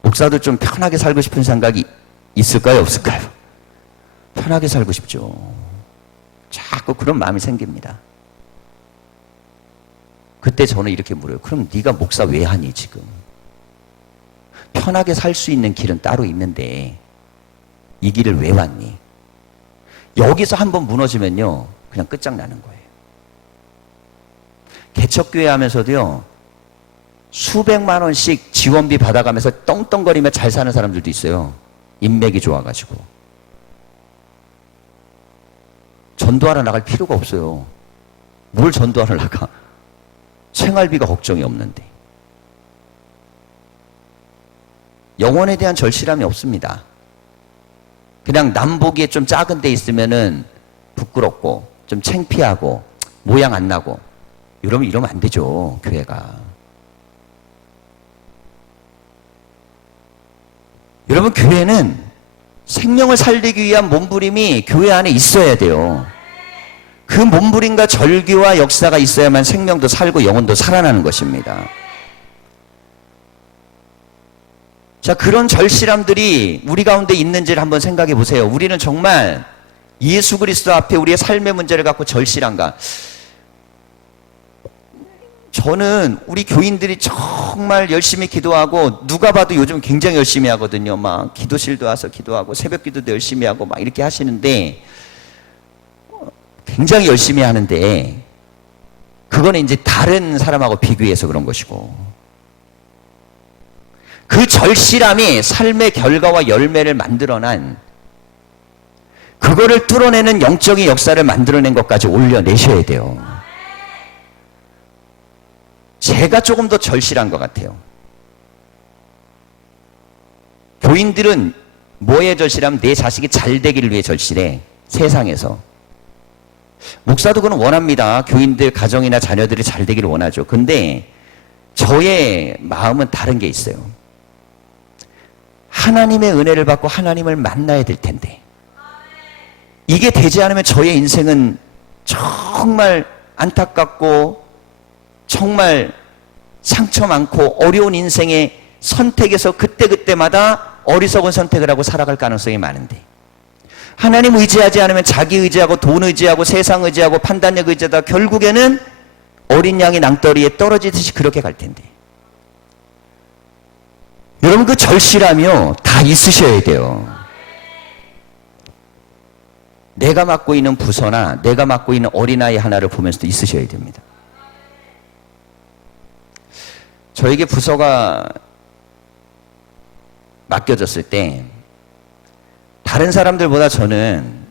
목사도 좀 편하게 살고 싶은 생각이 있을까요, 없을까요? 편하게 살고 싶죠. 자꾸 그런 마음이 생깁니다. 그때 저는 이렇게 물어요. 그럼 네가 목사 왜 하니 지금? 편하게 살 수 있는 길은 따로 있는데 이 길을 왜 왔니? 여기서 한번 무너지면요, 그냥 끝장나는 거예요. 개척교회 하면서도요, 수백만 원씩 지원비 받아가면서 떵떵거리며 잘 사는 사람들도 있어요. 인맥이 좋아가지고. 전도하러 나갈 필요가 없어요. 뭘 전도하러 나가? 생활비가 걱정이 없는데. 영혼에 대한 절실함이 없습니다. 그냥 남 보기에 좀 작은 데 있으면은 부끄럽고 좀 창피하고 모양 안 나고 이러면 안 되죠, 교회가. 여러분, 교회는 생명을 살리기 위한 몸부림이 교회 안에 있어야 돼요. 그 몸부림과 절규와 역사가 있어야만 생명도 살고 영혼도 살아나는 것입니다. 자, 그런 절실함들이 우리 가운데 있는지를 한번 생각해 보세요. 우리는 정말 예수 그리스도 앞에 우리의 삶의 문제를 갖고 절실한가? 저는 우리 교인들이 정말 열심히 기도하고, 누가 봐도 요즘 굉장히 열심히 하거든요. 막 기도실도 와서 기도하고 새벽 기도도 열심히 하고 막 이렇게 하시는데, 굉장히 열심히 하는데 그거는 이제 다른 사람하고 비교해서 그런 것이고, 그 절실함이 삶의 결과와 열매를 만들어난, 그거를 뚫어내는 영적인 역사를 만들어낸 것까지 올려내셔야 돼요. 제가 조금 더 절실한 것 같아요. 교인들은 뭐에 절실하면 내 자식이 잘 되기를 위해 절실해, 세상에서. 목사도 그건 원합니다. 교인들, 가정이나 자녀들이 잘 되기를 원하죠. 근데 저의 마음은 다른 게 있어요. 하나님의 은혜를 받고 하나님을 만나야 될 텐데, 이게 되지 않으면 저의 인생은 정말 안타깝고 정말 상처 많고 어려운 인생의 선택에서 그때그때마다 어리석은 선택을 하고 살아갈 가능성이 많은데, 하나님 의지하지 않으면 자기 의지하고 돈 의지하고 세상 의지하고 판단력 의지하다 결국에는 어린 양이 낭떠러리에 떨어지듯이 그렇게 갈 텐데, 여러분, 그 절실함이요, 다 있으셔야 돼요. 내가 맡고 있는 부서나 내가 맡고 있는 어린아이 하나를 보면서도 있으셔야 됩니다. 저에게 부서가 맡겨졌을 때 다른 사람들보다 저는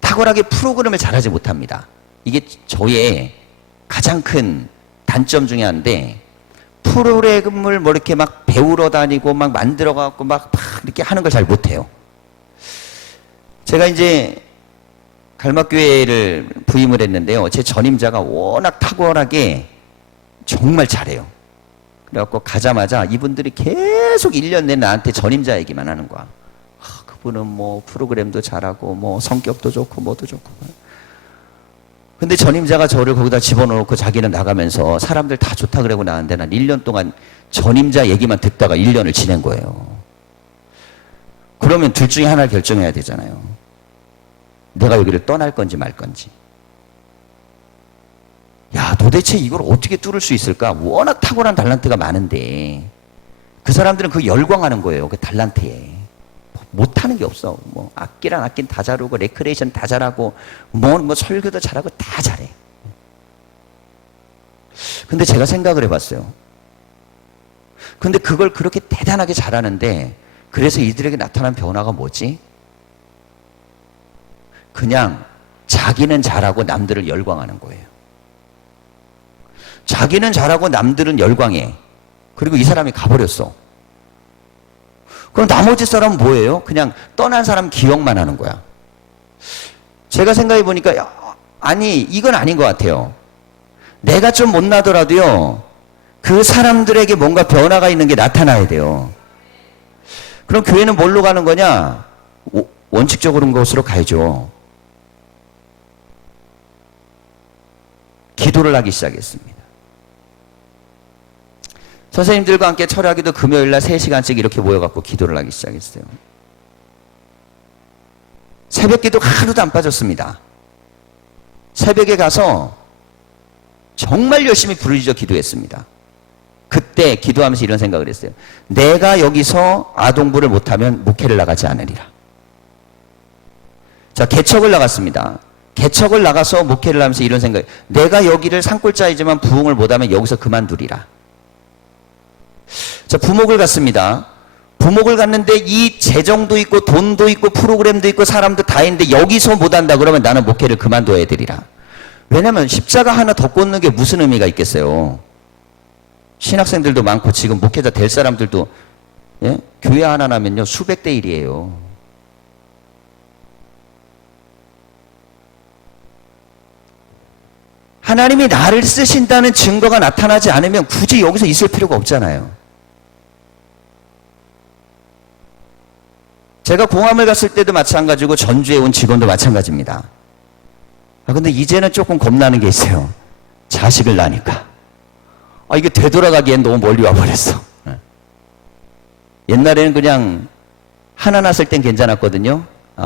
탁월하게 프로그램을 잘하지 못합니다. 이게 저의 가장 큰 단점 중에 하나인데, 프로그램을 뭐 이렇게 막 배우러 다니고 막 만들어갖고 막 이렇게 하는 걸 잘 못해요. 제가 이제 갈막교회를 부임을 했는데요, 제 전임자가 워낙 탁월하게 정말 잘해요. 그래갖고 가자마자 이분들이 계속 1년 내내 나한테 전임자 얘기만 하는 거야. 그분은 뭐 프로그램도 잘하고 뭐 성격도 좋고 뭐도 좋고. 근데 전임자가 저를 거기다 집어넣고 자기는 나가면서 사람들 다 좋다 그러고 나왔는데 난 1년 동안 전임자 얘기만 듣다가 1년을 지낸 거예요. 그러면 둘 중에 하나를 결정해야 되잖아요. 내가 여기를 떠날 건지 말 건지. 야, 도대체 이걸 어떻게 뚫을 수 있을까? 워낙 탁월한 달란트가 많은데 그 사람들은 그 열광하는 거예요. 그 달란트에. 못하는 게 없어. 뭐 악기란 악기는 다 잘하고 레크레이션 다 잘하고 뭐 설교도 잘하고 다 잘해. 근데 제가 생각을 해봤어요. 근데 그걸 그렇게 대단하게 잘하는데 그래서 이들에게 나타난 변화가 뭐지? 그냥 자기는 잘하고 남들을 열광하는 거예요. 자기는 잘하고 남들은 열광해. 그리고 이 사람이 가버렸어. 그럼 나머지 사람은 뭐예요? 그냥 떠난 사람 기억만 하는 거야. 제가 생각해 보니까 아니 이건 아닌 것 같아요. 내가 좀 못나더라도요. 그 사람들에게 뭔가 변화가 있는 게 나타나야 돼요. 그럼 교회는 뭘로 가는 거냐? 원칙적으로 것으로 가야죠. 기도를 하기 시작했습니다. 선생님들과 함께 철학기도 금요일날 3시간씩 이렇게 모여갖고 기도를 하기 시작했어요. 새벽 기도가 하루도 안 빠졌습니다. 새벽에 가서 정말 열심히 부르짖어 기도했습니다. 그때 기도하면서 이런 생각을 했어요. 내가 여기서 아동부를 못하면 목회를 나가지 않으리라. 자, 개척을 나갔습니다. 개척을 나가서 목회를 하면서 이런 생각, 내가 여기를 산골짜이지만 부흥을 못하면 여기서 그만두리라. 자, 부목을 갔습니다. 부목을 갔는데 이 재정도 있고 돈도 있고 프로그램도 있고 사람도 다 있는데 여기서 못한다 그러면 나는 목회를 그만둬야 되리라. 왜냐면 십자가 하나 더 꽂는 게 무슨 의미가 있겠어요. 신학생들도 많고 지금 목회자 될 사람들도 예? 교회 하나 나면요 수백 대 1이에요. 하나님이 나를 쓰신다는 증거가 나타나지 않으면 굳이 여기서 있을 필요가 없잖아요. 제가 공함을 갔을 때도 마찬가지고 전주에 온 직원도 마찬가지입니다. 근데 이제는 조금 겁나는 게 있어요. 자식을 낳으니까. 이게 되돌아가기엔 너무 멀리 와버렸어. 옛날에는 그냥 하나 낳았을 땐 괜찮았거든요.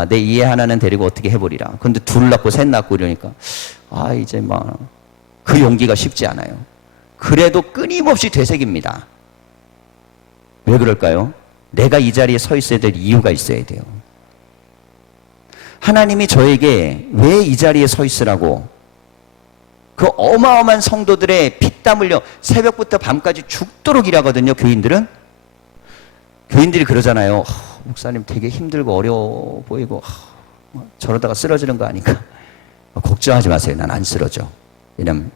내 이해 하나는 데리고 어떻게 해버리라. 근데 둘 낳고 셋 낳고 이러니까 이제 막 그 용기가 쉽지 않아요. 그래도 끊임없이 되새깁니다. 왜 그럴까요? 내가 이 자리에 서 있어야 될 이유가 있어야 돼요. 하나님이 저에게 왜 이 자리에 서 있으라고 그 어마어마한 성도들의 피땀 흘려 새벽부터 밤까지 죽도록 일하거든요. 교인들은. 교인들이 그러잖아요. 목사님 되게 힘들고 어려워 보이고 저러다가 쓰러지는 거 아닌가. 걱정하지 마세요. 난 안 쓰러져. 왜냐면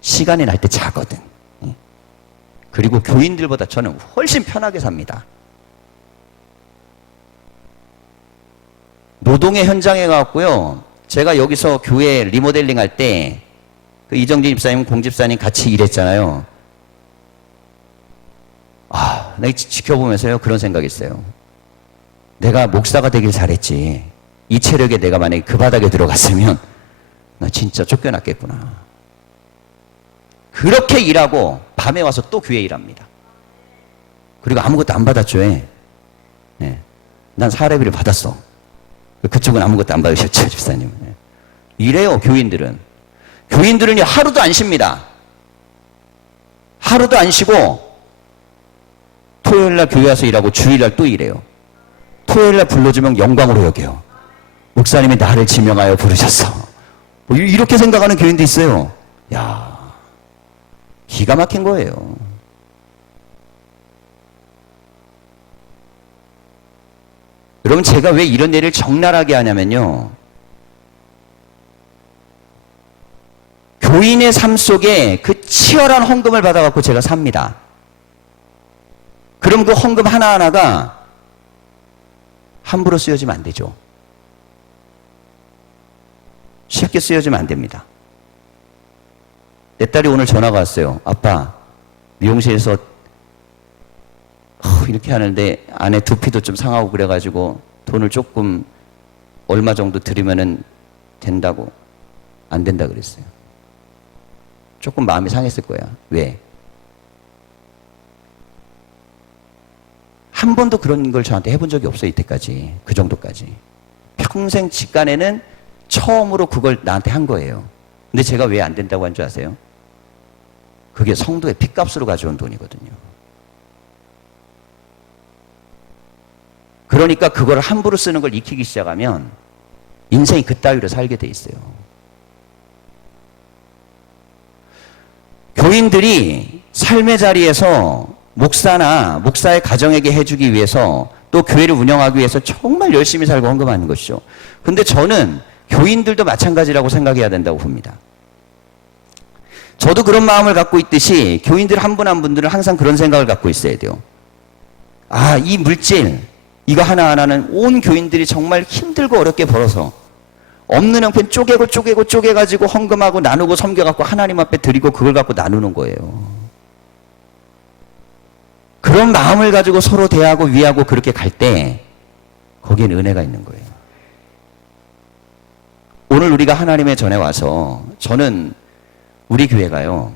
시간이 날 때 자거든. 그리고 교인들보다 저는 훨씬 편하게 삽니다. 노동의 현장에 가고요. 제가 여기서 교회 리모델링 할 때 그 이정진 집사님, 공 집사님 같이 일했잖아요. 내가 지켜보면서요 그런 생각했어요. 내가 목사가 되길 잘했지. 이 체력에 내가 만약에 그 바닥에 들어갔으면 나 진짜 쫓겨났겠구나. 그렇게 일하고 밤에 와서 또 교회 일합니다. 그리고 아무것도 안 받았죠. 네. 난 사례비를 받았어. 그쪽은 아무것도 안 받으셨죠, 집사님. 이래요, 교인들은. 교인들은 하루도 안 쉽니다. 하루도 안 쉬고 토요일날 교회 와서 일하고 주일날 또 일해요. 토요일날 불러주면 영광으로 여겨요. 목사님이 나를 지명하여 부르셨어. 이렇게 생각하는 교인도 있어요. 야, 기가 막힌 거예요. 여러분, 제가 왜 이런 일을 적나라하게 하냐면요. 교인의 삶 속에 그 치열한 헌금을 받아갖고 제가 삽니다. 그럼 그 헌금 하나하나가 함부로 쓰여지면 안 되죠. 쉽게 쓰여지면 안 됩니다. 내 딸이 오늘 전화가 왔어요. 아빠, 미용실에서 이렇게 하는데 안에 두피도 좀 상하고 그래가지고 돈을 조금 얼마 정도 드리면은 된다고. 안 된다 그랬어요. 조금 마음이 상했을 거야. 왜? 한 번도 그런 걸 저한테 해본 적이 없어요. 이때까지. 그 정도까지. 평생 직간에는 처음으로 그걸 나한테 한 거예요. 근데 제가 왜 안 된다고 한 줄 아세요? 그게 성도의 핏값으로 가져온 돈이거든요. 그러니까 그걸 함부로 쓰는 걸 익히기 시작하면 인생이 그따위로 살게 돼 있어요. 교인들이 삶의 자리에서 목사나 목사의 가정에게 해주기 위해서 또 교회를 운영하기 위해서 정말 열심히 살고 헌금하는 것이죠. 근데 저는 교인들도 마찬가지라고 생각해야 된다고 봅니다. 저도 그런 마음을 갖고 있듯이 교인들 한 분 한 분들은 항상 그런 생각을 갖고 있어야 돼요. 아, 이 물질, 이거 하나하나는 온 교인들이 정말 힘들고 어렵게 벌어서 없는 형편 쪼개가지고 헌금하고 나누고 섬겨갖고 하나님 앞에 드리고 그걸 갖고 나누는 거예요. 그런 마음을 가지고 서로 대하고 위하고 그렇게 갈 때 거기엔 은혜가 있는 거예요. 오늘 우리가 하나님의 전에 와서 저는 우리 교회가요,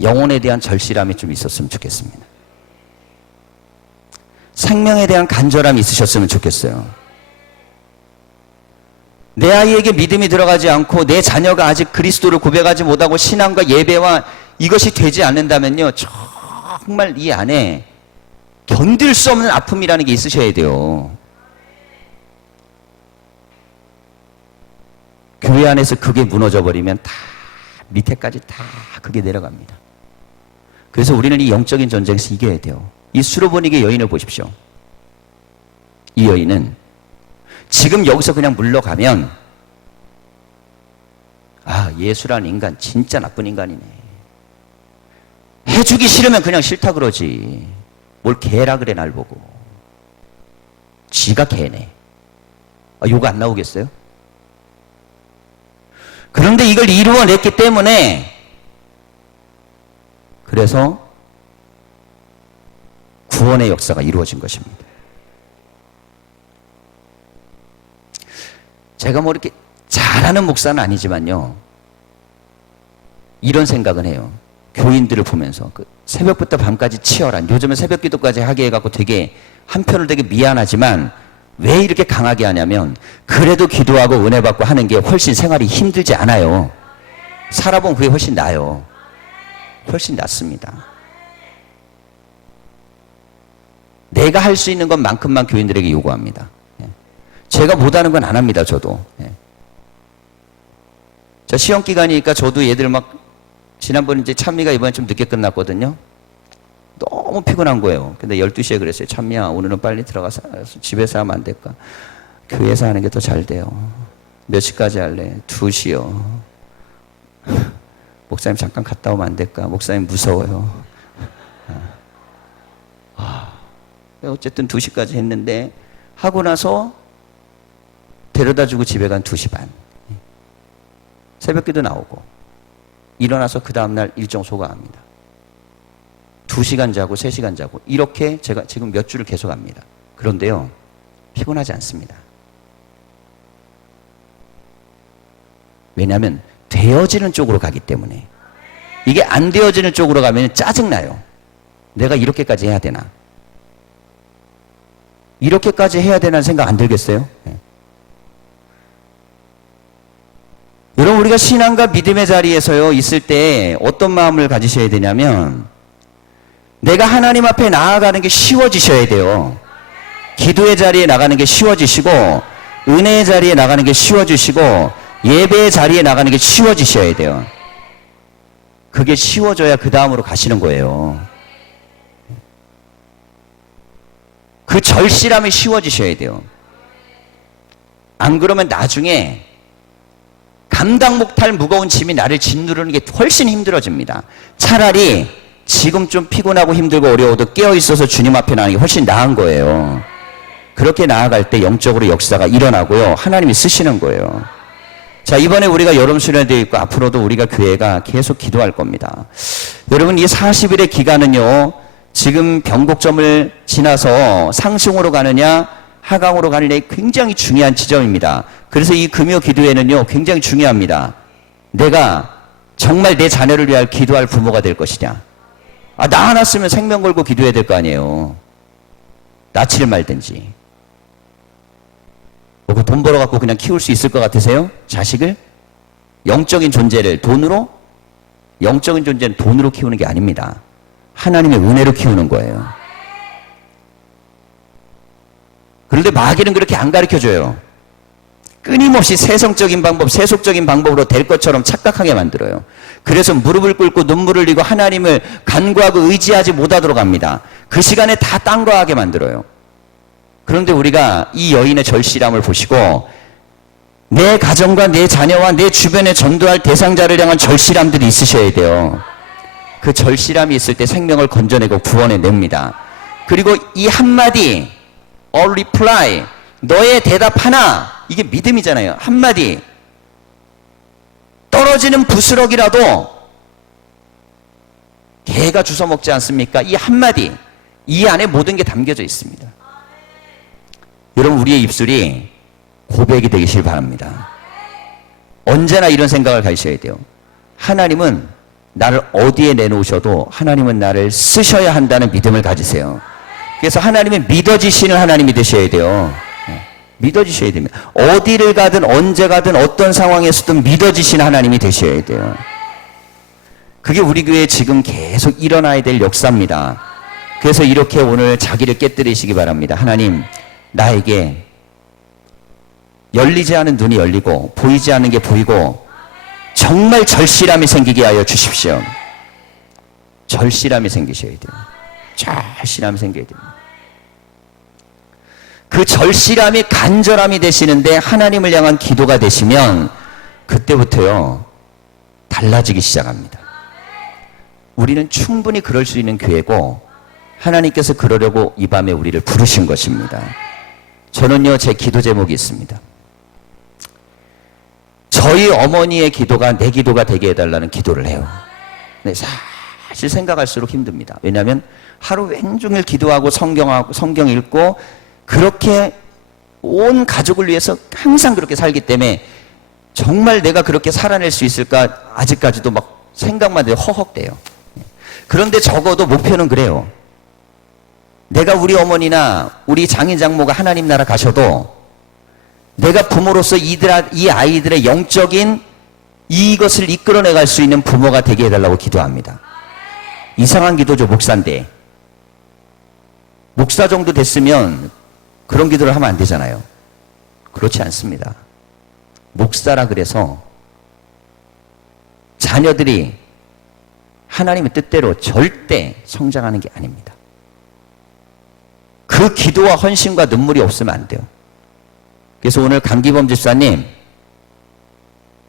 영혼에 대한 절실함이 좀 있었으면 좋겠습니다. 생명에 대한 간절함이 있으셨으면 좋겠어요. 내 아이에게 믿음이 들어가지 않고 내 자녀가 아직 그리스도를 고백하지 못하고 신앙과 예배와 이것이 되지 않는다면요, 정말 이 안에 견딜 수 없는 아픔이라는 게 있으셔야 돼요. 교회 안에서 그게 무너져 버리면 다 밑에까지 다 그게 내려갑니다. 그래서 우리는 이 영적인 전쟁에서 이겨야 돼요. 이 수로보니게 여인을 보십시오. 이 여인은 지금 여기서 그냥 물러가면 아, 예수라는 인간 진짜 나쁜 인간이네. 해주기 싫으면 그냥 싫다 그러지. 뭘 개라 그래 날 보고. 지가 개네. 아, 욕 안 나오겠어요? 그런데 이걸 이루어냈기 때문에 그래서 구원의 역사가 이루어진 것입니다. 제가 뭐 이렇게 잘하는 목사는 아니지만요, 이런 생각은 해요. 교인들을 보면서 그 새벽부터 밤까지 치열한, 요즘은 새벽 기도까지 하게 해갖고 되게 한편으로 되게 미안하지만 왜 이렇게 강하게 하냐면 그래도 기도하고 은혜 받고 하는 게 훨씬 생활이 힘들지 않아요. 살아보면 그게 훨씬 나아요. 훨씬 낫습니다. 내가 할 수 있는 것만큼만 교인들에게 요구합니다. 제가 못하는 건 안 합니다. 저도. 자, 시험 기간이니까 저도 얘들 막 지난번 이제 찬미가 이번에 좀 늦게 끝났거든요. 너무 피곤한 거예요. 근데 12시에 그랬어요. 찬미야, 오늘은 빨리 들어가서 집에서 하면 안 될까? 교회에서 하는 게 더 잘 돼요. 몇 시까지 할래? 2시요. 목사님 잠깐 갔다 오면 안 될까? 목사님 무서워요. 어쨌든 2시까지 했는데 하고 나서 데려다 주고 집에 간 2시 반. 새벽기도 나오고 일어나서 그 다음날 일정 소화합니다. 2시간 자고 3시간 자고 이렇게 제가 지금 몇 주를 계속 합니다. 그런데요, 피곤하지 않습니다. 왜냐하면 되어지는 쪽으로 가기 때문에. 이게 안 되어지는 쪽으로 가면 짜증나요. 내가 이렇게까지 해야 되나? 이렇게까지 해야 되나 생각 안 들겠어요? 네. 여러분, 우리가 신앙과 믿음의 자리에서요 있을 때 어떤 마음을 가지셔야 되냐면 내가 하나님 앞에 나아가는 게 쉬워지셔야 돼요. 기도의 자리에 나가는 게 쉬워지시고 은혜의 자리에 나가는 게 쉬워지시고 예배의 자리에 나가는 게 쉬워지셔야 돼요. 그게 쉬워져야 그 다음으로 가시는 거예요. 그 절실함이 쉬워지셔야 돼요. 안 그러면 나중에 감당 못할 무거운 짐이 나를 짓누르는 게 훨씬 힘들어집니다. 차라리 지금 좀 피곤하고 힘들고 어려워도 깨어있어서 주님 앞에 나가는 게 훨씬 나은 거예요. 그렇게 나아갈 때 영적으로 역사가 일어나고요, 하나님이 쓰시는 거예요. 자, 이번에 우리가 여름 수련회도 있고 앞으로도 우리가 교회가 계속 기도할 겁니다. 여러분, 이 40일의 기간은요, 지금 변곡점을 지나서 상승으로 가느냐 하강으로 가느냐에 굉장히 중요한 지점입니다. 그래서 이 금요 기도회는요, 굉장히 중요합니다. 내가 정말 내 자녀를 위하여 기도할 부모가 될 것이냐. 나 하나 쓰면 생명 걸고 기도해야 될 거 아니에요. 낳지를 말든지. 돈 벌어갖고 그냥 키울 수 있을 것 같으세요? 자식을? 영적인 존재를 돈으로? 영적인 존재는 돈으로 키우는 게 아닙니다. 하나님의 은혜로 키우는 거예요. 그런데 마귀는 그렇게 안 가르쳐줘요. 끊임없이 세성적인 방법, 세속적인 방법으로 될 것처럼 착각하게 만들어요. 그래서 무릎을 꿇고 눈물을 흘리고 하나님을 간구하고 의지하지 못하도록 합니다. 그 시간에 다 딴 거 하게 만들어요. 그런데 우리가 이 여인의 절실함을 보시고 내 가정과 내 자녀와 내 주변에 전도할 대상자를 향한 절실함들이 있으셔야 돼요. 그 절실함이 있을 때 생명을 건져내고 구원해냅니다. 그리고 이 한마디 a reply, 너의 대답 하나, 이게 믿음이잖아요. 한마디 떨어지는 부스러기라도 개가 주워 먹지 않습니까? 이 한마디, 이 안에 모든 게 담겨져 있습니다. 여러분, 우리의 입술이 고백이 되기를 바랍니다. 언제나 이런 생각을 가지셔야 돼요. 하나님은 나를 어디에 내놓으셔도 하나님은 나를 쓰셔야 한다는 믿음을 가지세요. 그래서 하나님은 믿어지시는 하나님이 되셔야 돼요. 믿어지셔야 됩니다. 어디를 가든 언제 가든 어떤 상황에서든 믿어지시는 하나님이 되셔야 돼요. 그게 우리 교회에 지금 계속 일어나야 될 역사입니다. 그래서 이렇게 오늘 자기를 깨뜨리시기 바랍니다. 하나님, 나에게 열리지 않은 눈이 열리고 보이지 않는 게 보이고 정말 절실함이 생기게 하여 주십시오. 절실함이 생기셔야 돼요. 절실함이 생겨야 됩니다. 그 절실함이 간절함이 되시는데 하나님을 향한 기도가 되시면 그때부터요, 달라지기 시작합니다. 우리는 충분히 그럴 수 있는 교회고 하나님께서 그러려고 이 밤에 우리를 부르신 것입니다. 저는요, 제 기도 제목이 있습니다. 저희 어머니의 기도가 내 기도가 되게 해달라는 기도를 해요. 네, 사실 생각할수록 힘듭니다. 왜냐하면 하루 왼종일 기도하고 성경 읽고 그렇게 온 가족을 위해서 항상 그렇게 살기 때문에 정말 내가 그렇게 살아낼 수 있을까 아직까지도 막 생각만 해도 허헉대요. 그런데 적어도 목표는 그래요. 내가 우리 어머니나 우리 장인 장모가 하나님 나라 가셔도 내가 부모로서 이 아이들의 영적인 이것을 이끌어내갈 수 있는 부모가 되게 해달라고 기도합니다. 이상한 기도죠, 목사인데. 목사 정도 됐으면 그런 기도를 하면 안 되잖아요. 그렇지 않습니다. 목사라 그래서 자녀들이 하나님의 뜻대로 절대 성장하는 게 아닙니다. 그 기도와 헌신과 눈물이 없으면 안 돼요. 그래서 오늘 강기범 집사님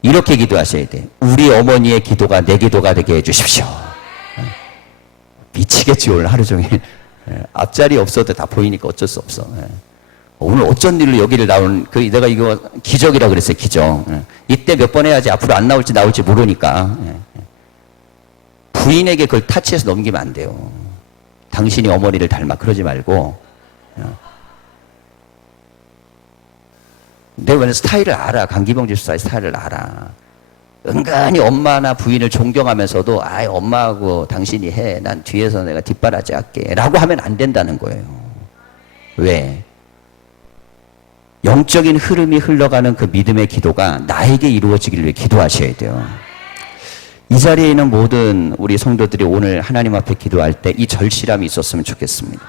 이렇게 기도하셔야 돼요. 우리 어머니의 기도가 내 기도가 되게 해주십시오. 미치겠지, 오늘 하루 종일. 앞자리 없어도 다 보이니까 어쩔 수 없어. 오늘 어쩐 일로 여기를 나온, 내가 이거 기적이라 그랬어요, 기적. 이때 몇 번 해야지 앞으로 안 나올지 나올지 모르니까. 부인에게 그걸 타치해서 넘기면 안 돼요. 당신이 어머니를 닮아, 그러지 말고. 내가 원래 스타일을 알아. 강기병 집사의 스타일을 알아. 은근히 엄마나 부인을 존경하면서도 엄마하고 당신이 해. 난 뒤에서 내가 뒷바라지 할게. 라고 하면 안 된다는 거예요. 왜? 영적인 흐름이 흘러가는 그 믿음의 기도가 나에게 이루어지기를 위해 기도하셔야 돼요. 이 자리에 있는 모든 우리 성도들이 오늘 하나님 앞에 기도할 때 이 절실함이 있었으면 좋겠습니다.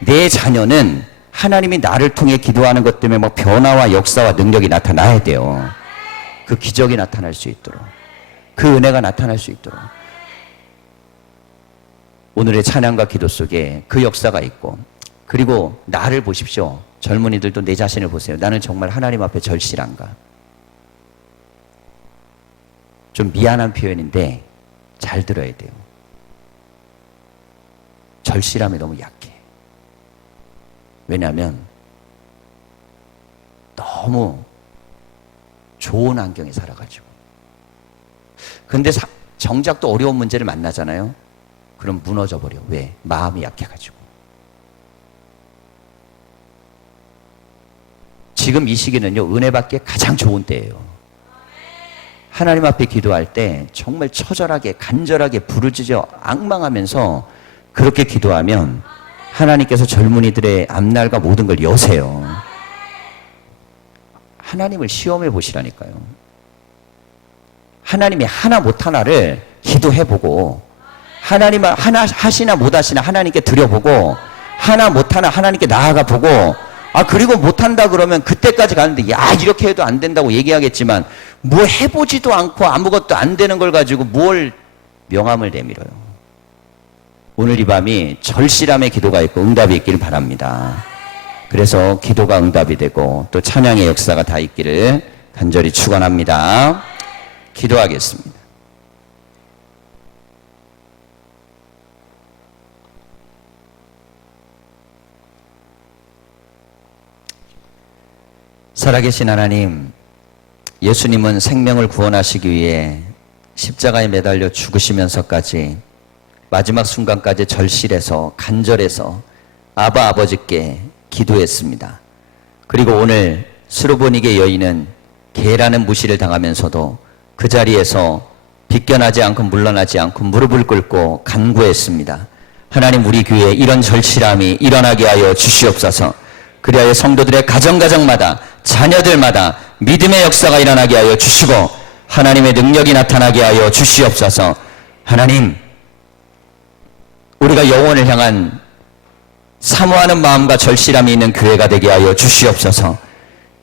내 자녀는 하나님이 나를 통해 기도하는 것 때문에 뭐 변화와 역사와 능력이 나타나야 돼요. 그 기적이 나타날 수 있도록, 그 은혜가 나타날 수 있도록. 오늘의 찬양과 기도 속에 그 역사가 있고, 그리고 나를 보십시오. 젊은이들도 내 자신을 보세요. 나는 정말 하나님 앞에 절실한가? 좀 미안한 표현인데 잘 들어야 돼요. 절실함이 너무 약해. 왜냐하면 너무 좋은 환경에 살아가지고. 근데 정작 또 어려운 문제를 만나잖아요. 그럼 무너져 버려. 왜? 마음이 약해가지고. 지금 이 시기는요, 은혜 받기에 가장 좋은 때예요. 하나님 앞에 기도할 때 정말 처절하게, 간절하게 부르짖어 앙망하면서 그렇게 기도하면 하나님께서 젊은이들의 앞날과 모든 걸 여세요. 하나님을 시험해 보시라니까요. 하나님이 하나 못 하나를 기도해보고, 하나님 하나 하시나 못 하시나 하나님께 드려보고, 하나 못 하나 하나님께 나아가 보고, 그리고 못한다 그러면 그때까지 가는데, 야, 이렇게 해도 안 된다고 얘기하겠지만, 뭐 해보지도 않고 아무것도 안 되는 걸 가지고 뭘 명함을 내밀어요. 오늘 이 밤이 절실함의 기도가 있고 응답이 있기를 바랍니다. 그래서 기도가 응답이 되고 또 찬양의 역사가 다 있기를 간절히 축원합니다. 기도하겠습니다. 살아계신 하나님, 예수님은 생명을 구원하시기 위해 십자가에 매달려 죽으시면서까지 마지막 순간까지 절실해서 간절해서 아버지께 기도했습니다. 그리고 오늘 스로보니게 여인은 개라는 무시를 당하면서도 그 자리에서 비껴나지 않고 물러나지 않고 무릎을 꿇고 간구했습니다. 하나님, 우리 교회에 이런 절실함이 일어나게 하여 주시옵소서. 그리하여 성도들의 가정마다 자녀들마다 믿음의 역사가 일어나게 하여 주시고 하나님의 능력이 나타나게 하여 주시옵소서. 하나님, 우리가 영혼을 향한 사모하는 마음과 절실함이 있는 교회가 되게 하여 주시옵소서.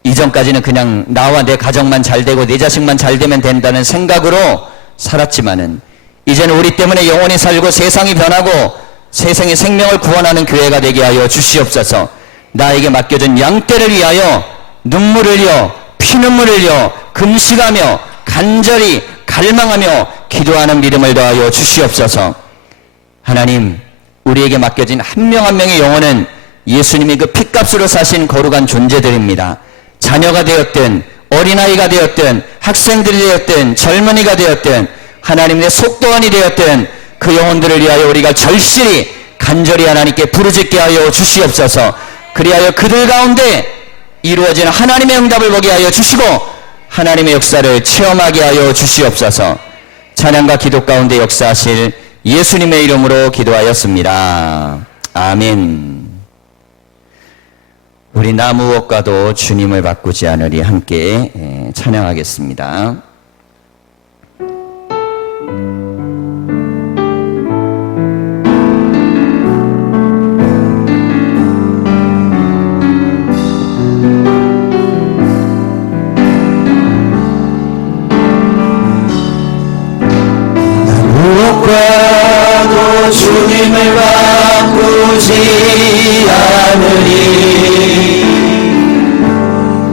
이전까지는 그냥 나와 내 가정만 잘 되고 내 자식만 잘 되면 된다는 생각으로 살았지만은 이제는 우리 때문에 영혼이 살고 세상이 변하고 세상의 생명을 구원하는 교회가 되게 하여 주시옵소서. 나에게 맡겨진 양떼를 위하여 눈물을 흘려 피눈물을 흘려 금식하며 간절히 갈망하며 기도하는 믿음을 더하여 주시옵소서. 하나님, 우리에게 맡겨진 한 명 한 명의 영혼은 예수님이 그 핏값으로 사신 거룩한 존재들입니다. 자녀가 되었든 어린아이가 되었든 학생들이 되었든 젊은이가 되었든 하나님의 속도원이 되었든 그 영혼들을 위하여 우리가 절실히 간절히 하나님께 부르짖게 하여 주시옵소서. 그리하여 그들 가운데 이루어지는 하나님의 응답을 보게 하여 주시고 하나님의 역사를 체험하게 하여 주시옵소서. 찬양과 기도 가운데 역사하실 예수님의 이름으로 기도하였습니다. 아멘. 우리 나 무엇과도 주님을 바꾸지 않으리 함께 찬양하겠습니다. 무엇과도 주님을 바꾸지 않으리.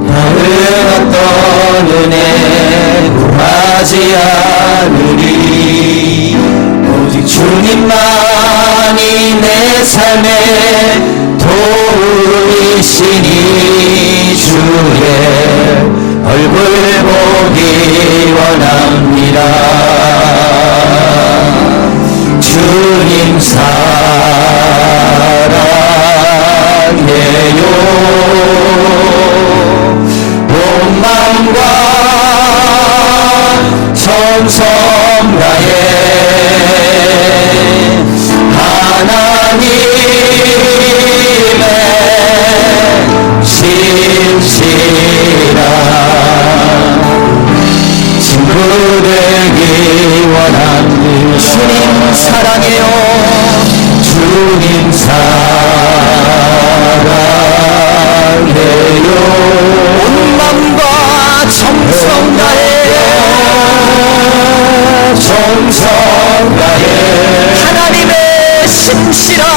다른 어떤 은혜 구하지 않으리. 오직 주님만이 내 삶의 도우이시니 주의 얼굴 보기 원합니다. 주님 사랑해요. 온 마음과 정성 다해 하나님의 신실한 친구 되기 원합니다. 주님 사랑해요. 주님 사랑해요. 온 마음과 정성 다해 정성 다해 하나님의 신실한